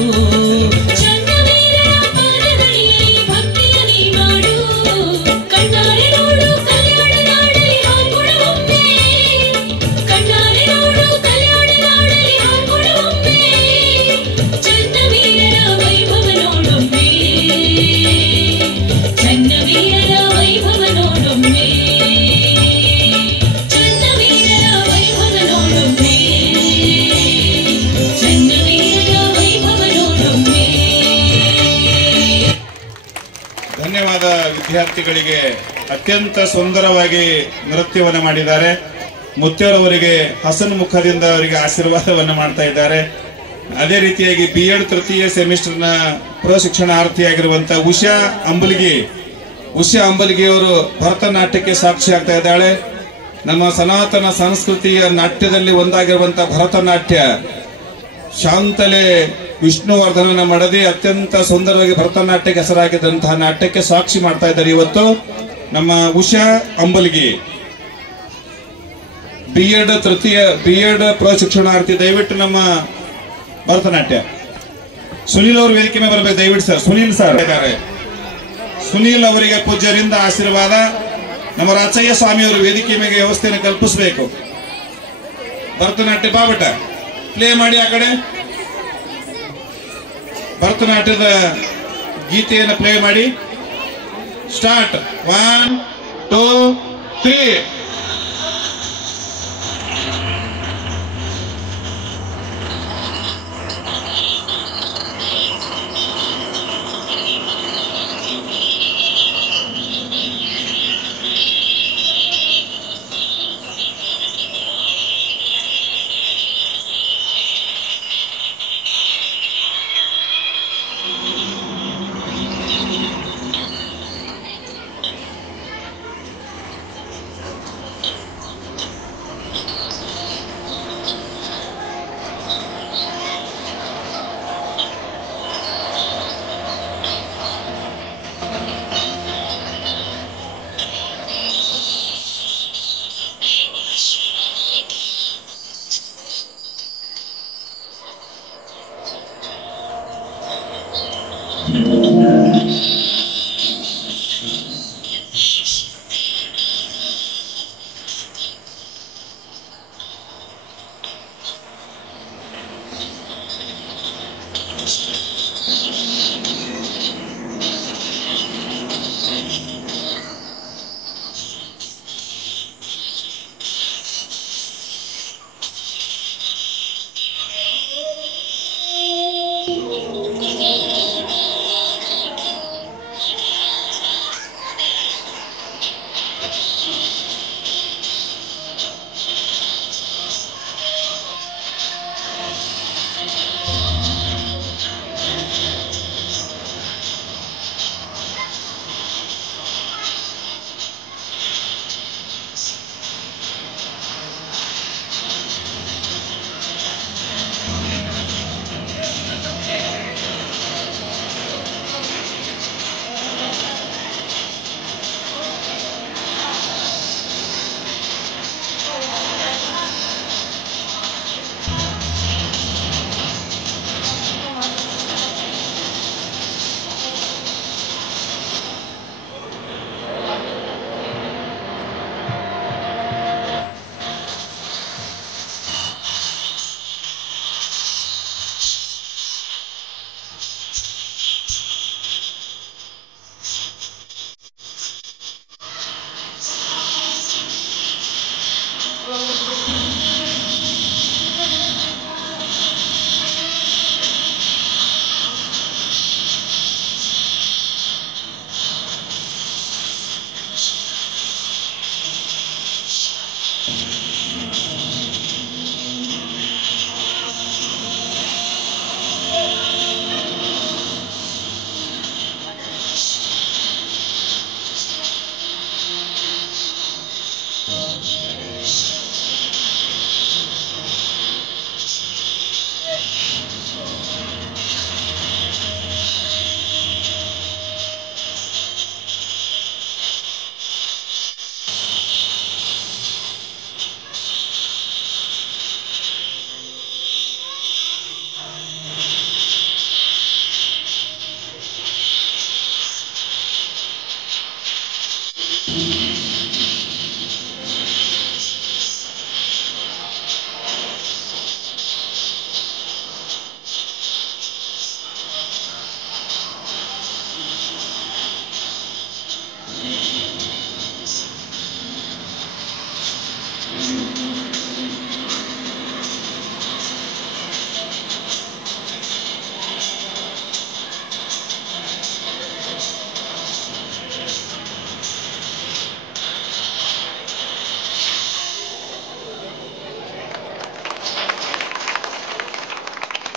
ಚನ್ನವೀರನ ಪಾದದಡಿಯಲ್ಲಿ ಭಕ್ತಿಯ ನೀ ಮಾಡು ಕಣ್ಣಾರೆ ನೋಡು ಕಲ್ಯಾಣ ನಾಡಲಿ ಹಾಕೊಡೊಮ್ಮೆ ಕಣ್ಣಾರೆ ನೋಡು ಕಲ್ಯಾಣ ನಾಡಲಿ ಹಾಕೊಡೊಮ್ಮೆ ಚನ್ನವೀರನ ವೈಭವ ನೋಡೊಮ್ಮೆ ಚನ್ನವೀರನ ವೈಭವ ನೋಡೊಮ್ಮೆ ಚನ್ನವೀರನ ವೈಭವ ನೋಡೊಮ್ಮೆ ಚನ್ನವೀರನ ವೈಭವ ನೋಡೊಮ್ಮೆ. ಧನ್ಯವಾದ ವಿದ್ಯಾರ್ಥಿಗಳಿಗೆ. ಅತ್ಯಂತ ಸುಂದರವಾಗಿ ನೃತ್ಯವನ್ನು ಮಾಡಿದ್ದಾರೆ. ಮುತ್ಯರವರಿಗೆ ಹಸನ್ ಮುಖದಿಂದ ಅವರಿಗೆ ಆಶೀರ್ವಾದವನ್ನು ಮಾಡ್ತಾ ಇದ್ದಾರೆ. ಅದೇ ರೀತಿಯಾಗಿ B.Ed ತೃತೀಯ ಸೆಮಿಸ್ಟರ್ನ ಪ್ರಶಿಕ್ಷಣಾರ್ಥಿಯಾಗಿರುವಂತಹ ಉಷಾ ಅಂಬಲ್ಗಿ ಅವರು ಭರತನಾಟ್ಯಕ್ಕೆ ಸಾಕ್ಷಿ ಆಗ್ತಾ ಇದ್ದಾಳೆ. ನಮ್ಮ ಸನಾತನ ಸಂಸ್ಕೃತಿಯ ನಾಟ್ಯದಲ್ಲಿ ಒಂದಾಗಿರುವಂತಹ ಭರತನಾಟ್ಯ ಶಾಂತಲೆ ವಿಷ್ಣುವರ್ಧನನ ಮಡದಿ ಅತ್ಯಂತ ಸುಂದರವಾಗಿ ಭರತನಾಟ್ಯಕ್ಕೆ ಹೆಸರಾಗಿದ್ದಂತಹ ನಾಟ್ಯಕ್ಕೆ ಸಾಕ್ಷಿ ಮಾಡ್ತಾ ಇದ್ದಾರೆ ಇವತ್ತು ನಮ್ಮ ಉಷಾ ಅಂಬಲ್ಗಿ. B.Ed ಪ್ರಶಿಕ್ಷಣಾರ್ಥಿ. ದಯವಿಟ್ಟು ನಮ್ಮ ಭರತನಾಟ್ಯ ಸುನೀಲ್ ಅವರು ವೇದಿಕೆ ಮೇಲೆ ಬರಬೇಕು ದಯವಿಟ್ಟು ಸರ್. ಸುನೀಲ್ ಸರ್ ಇದ್ದಾರೆ. ಸುನೀಲ್ ಅವರಿಗೆ ಪೂಜ್ಯರಿಂದ ಆಶೀರ್ವಾದ. ನಮ್ಮ ರಾಚಯ್ಯ ಸ್ವಾಮಿ ಅವರು ವೇದಿಕೆ ಮೇಲೆ ವ್ಯವಸ್ಥೆಯನ್ನು ಕಲ್ಪಿಸಬೇಕು. ಭರತನಾಟ್ಯ ಬಾಬಟ ಪ್ಲೇ ಮಾಡಿ. ಆ ಕಡೆ ಭರತನಾಟ್ಯದ ಗೀತೆಯನ್ನು ಪ್ಲೇ ಮಾಡಿ. ಸ್ಟಾರ್ಟ್. 1 2 3.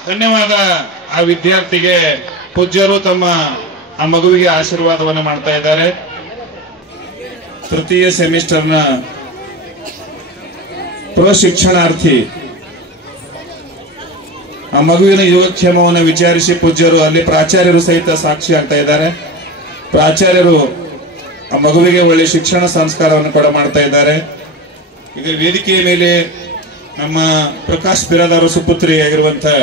ಧನ್ಯವಾದ. ಆ ವಿದ್ಯಾರ್ಥಿಗೆ ಪೂಜ್ಯರು ತಮ್ಮ ಆ ಮಗುವಿಗೆ ಆಶೀರ್ವಾದವನ್ನು ಮಾಡ್ತಾ ಇದ್ದಾರೆ. ತೃತೀಯ ಸೆಮಿಸ್ಟರ್ನ ಪ್ರಶಿಕ್ಷಣಾರ್ಥಿ ಆ ಮಗುವಿನ ಯೋಗಕ್ಷೇಮವನ್ನು ವಿಚಾರಿಸಿ ಪೂಜ್ಯರು ಅಲ್ಲಿ ಪ್ರಾಚಾರ್ಯರು ಸಹಿತ ಸಾಕ್ಷಿ ಆಗ್ತಾ ಇದ್ದಾರೆ. ಪ್ರಾಚಾರ್ಯರು ಆ ಮಗುವಿಗೆ ಒಳ್ಳೆ ಶಿಕ್ಷಣ ಸಂಸ್ಕಾರವನ್ನು ಕೂಡ ಮಾಡ್ತಾ ಇದ್ದಾರೆ. ಈಗ ವೇದಿಕೆಯ ಮೇಲೆ ನಮ್ಮ ಪ್ರಕಾಶ್ ಬಿರಾದಾರ ಸುಪುತ್ರಿ ಆಗಿರುವಂತಹ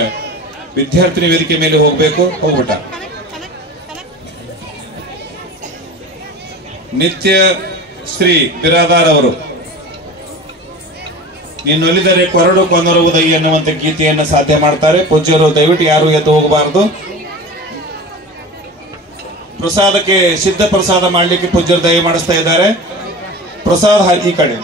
ವಿದ್ಯಾರ್ಥಿನಿ ವೇದಿಕೆ ಮೇಲೆ ಹೋಗ್ಬೇಕು. ಹೋಗ್ಬಿಟ್ಟ. ನಿತ್ಯ ಶ್ರೀ ಬಿರಾದಾರ್ ಅವರು ನೀನೊಲಿದರೆ ಕೊರಡು ಕೊನರುವುದೈ ಎನ್ನುವಂತ ಗೀತೆಯನ್ನು ಸಾಧ್ಯ ಮಾಡ್ತಾರೆ. ಪೂಜ್ಯರು ದಯವಿಟ್ಟು ಯಾರು ಎದ್ದು ಹೋಗಬಾರದು. ಪ್ರಸಾದಕ್ಕೆ ಸಿದ್ಧ ಪ್ರಸಾದ ಮಾಡಲಿಕ್ಕೆ ಪೂಜ್ಯರು ದಯ ಮಾಡಿಸ್ತಾ ಇದ್ದಾರೆ. ಪ್ರಸಾದ ಈ ಕಡೆ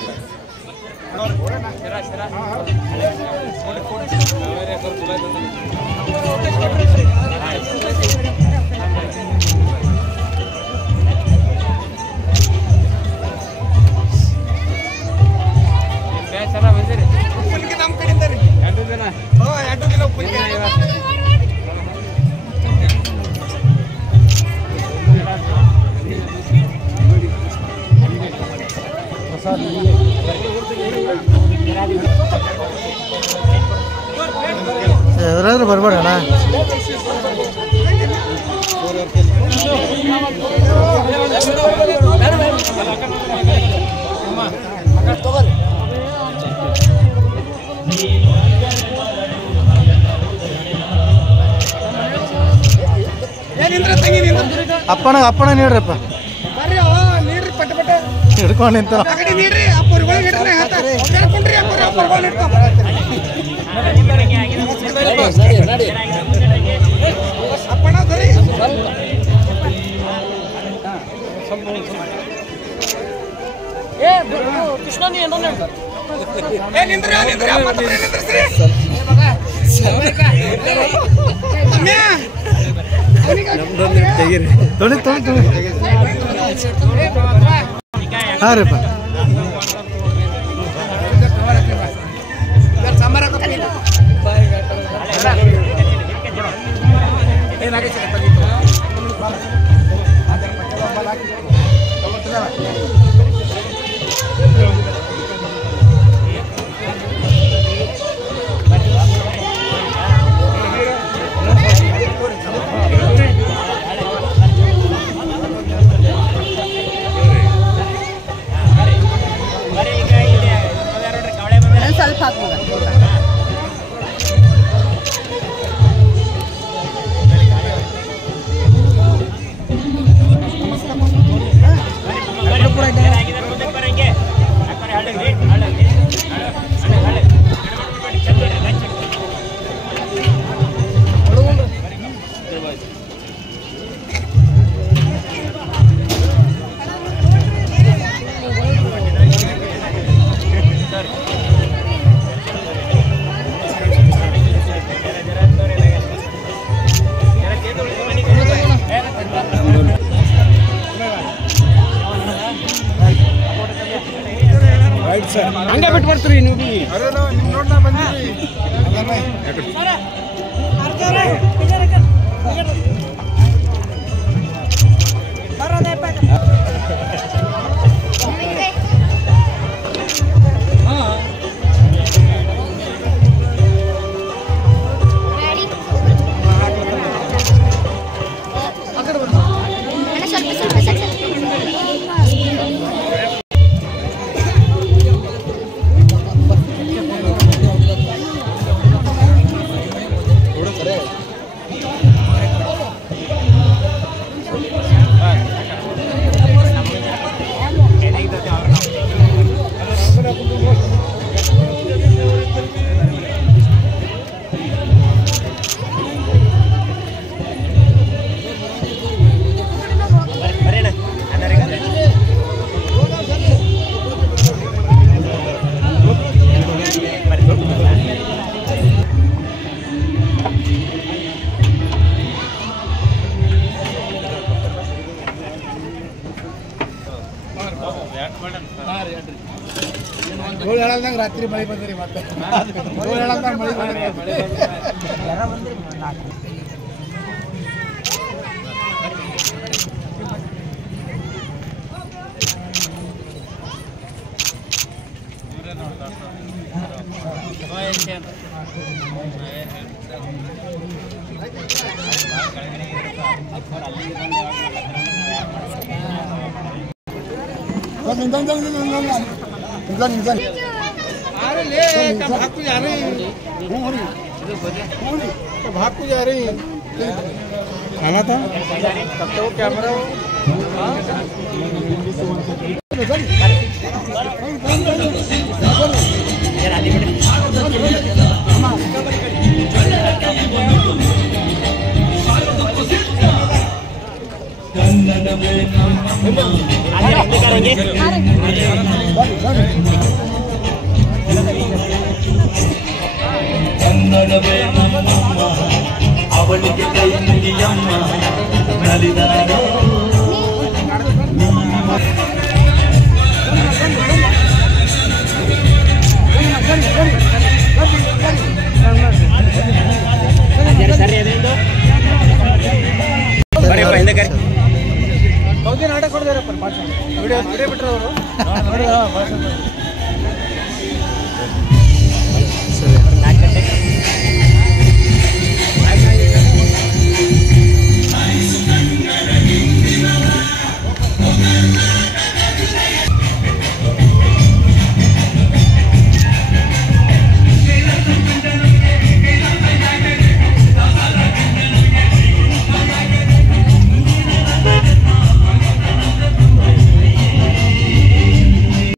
ಎದುರಾದ್ರೂ ಬರ್ಬೇಡಣ್ಣ. ಅಪ್ಪಣ ನೀಡ್ರಪ್ಪ, ಹಿಡ್ಕೊಂಡು ನಿಂತ ಹಾಂ ರೀಪ್ಪ. ಸ್ವಲ್ಪ ಹಾಕೋಣ. ಹಂಗೆ ಬಿಟ್ಟು ಬರ್ತೀರಿ ನೀವು. ರಾತ್ರಿ ಮಳೆ ಬಂದ್ರಿ ಮತ್ತೆ ಮಳೆ भाग को जा रही खाना था तब तो कैमरा ಕನ್ನಡವೇ ನಮ್ಮಮ್ಮ ಅವಳಿಗೆ ಕೈ ಮುಗಿಯಮ್ಮ ನಲಿದಾಡೋ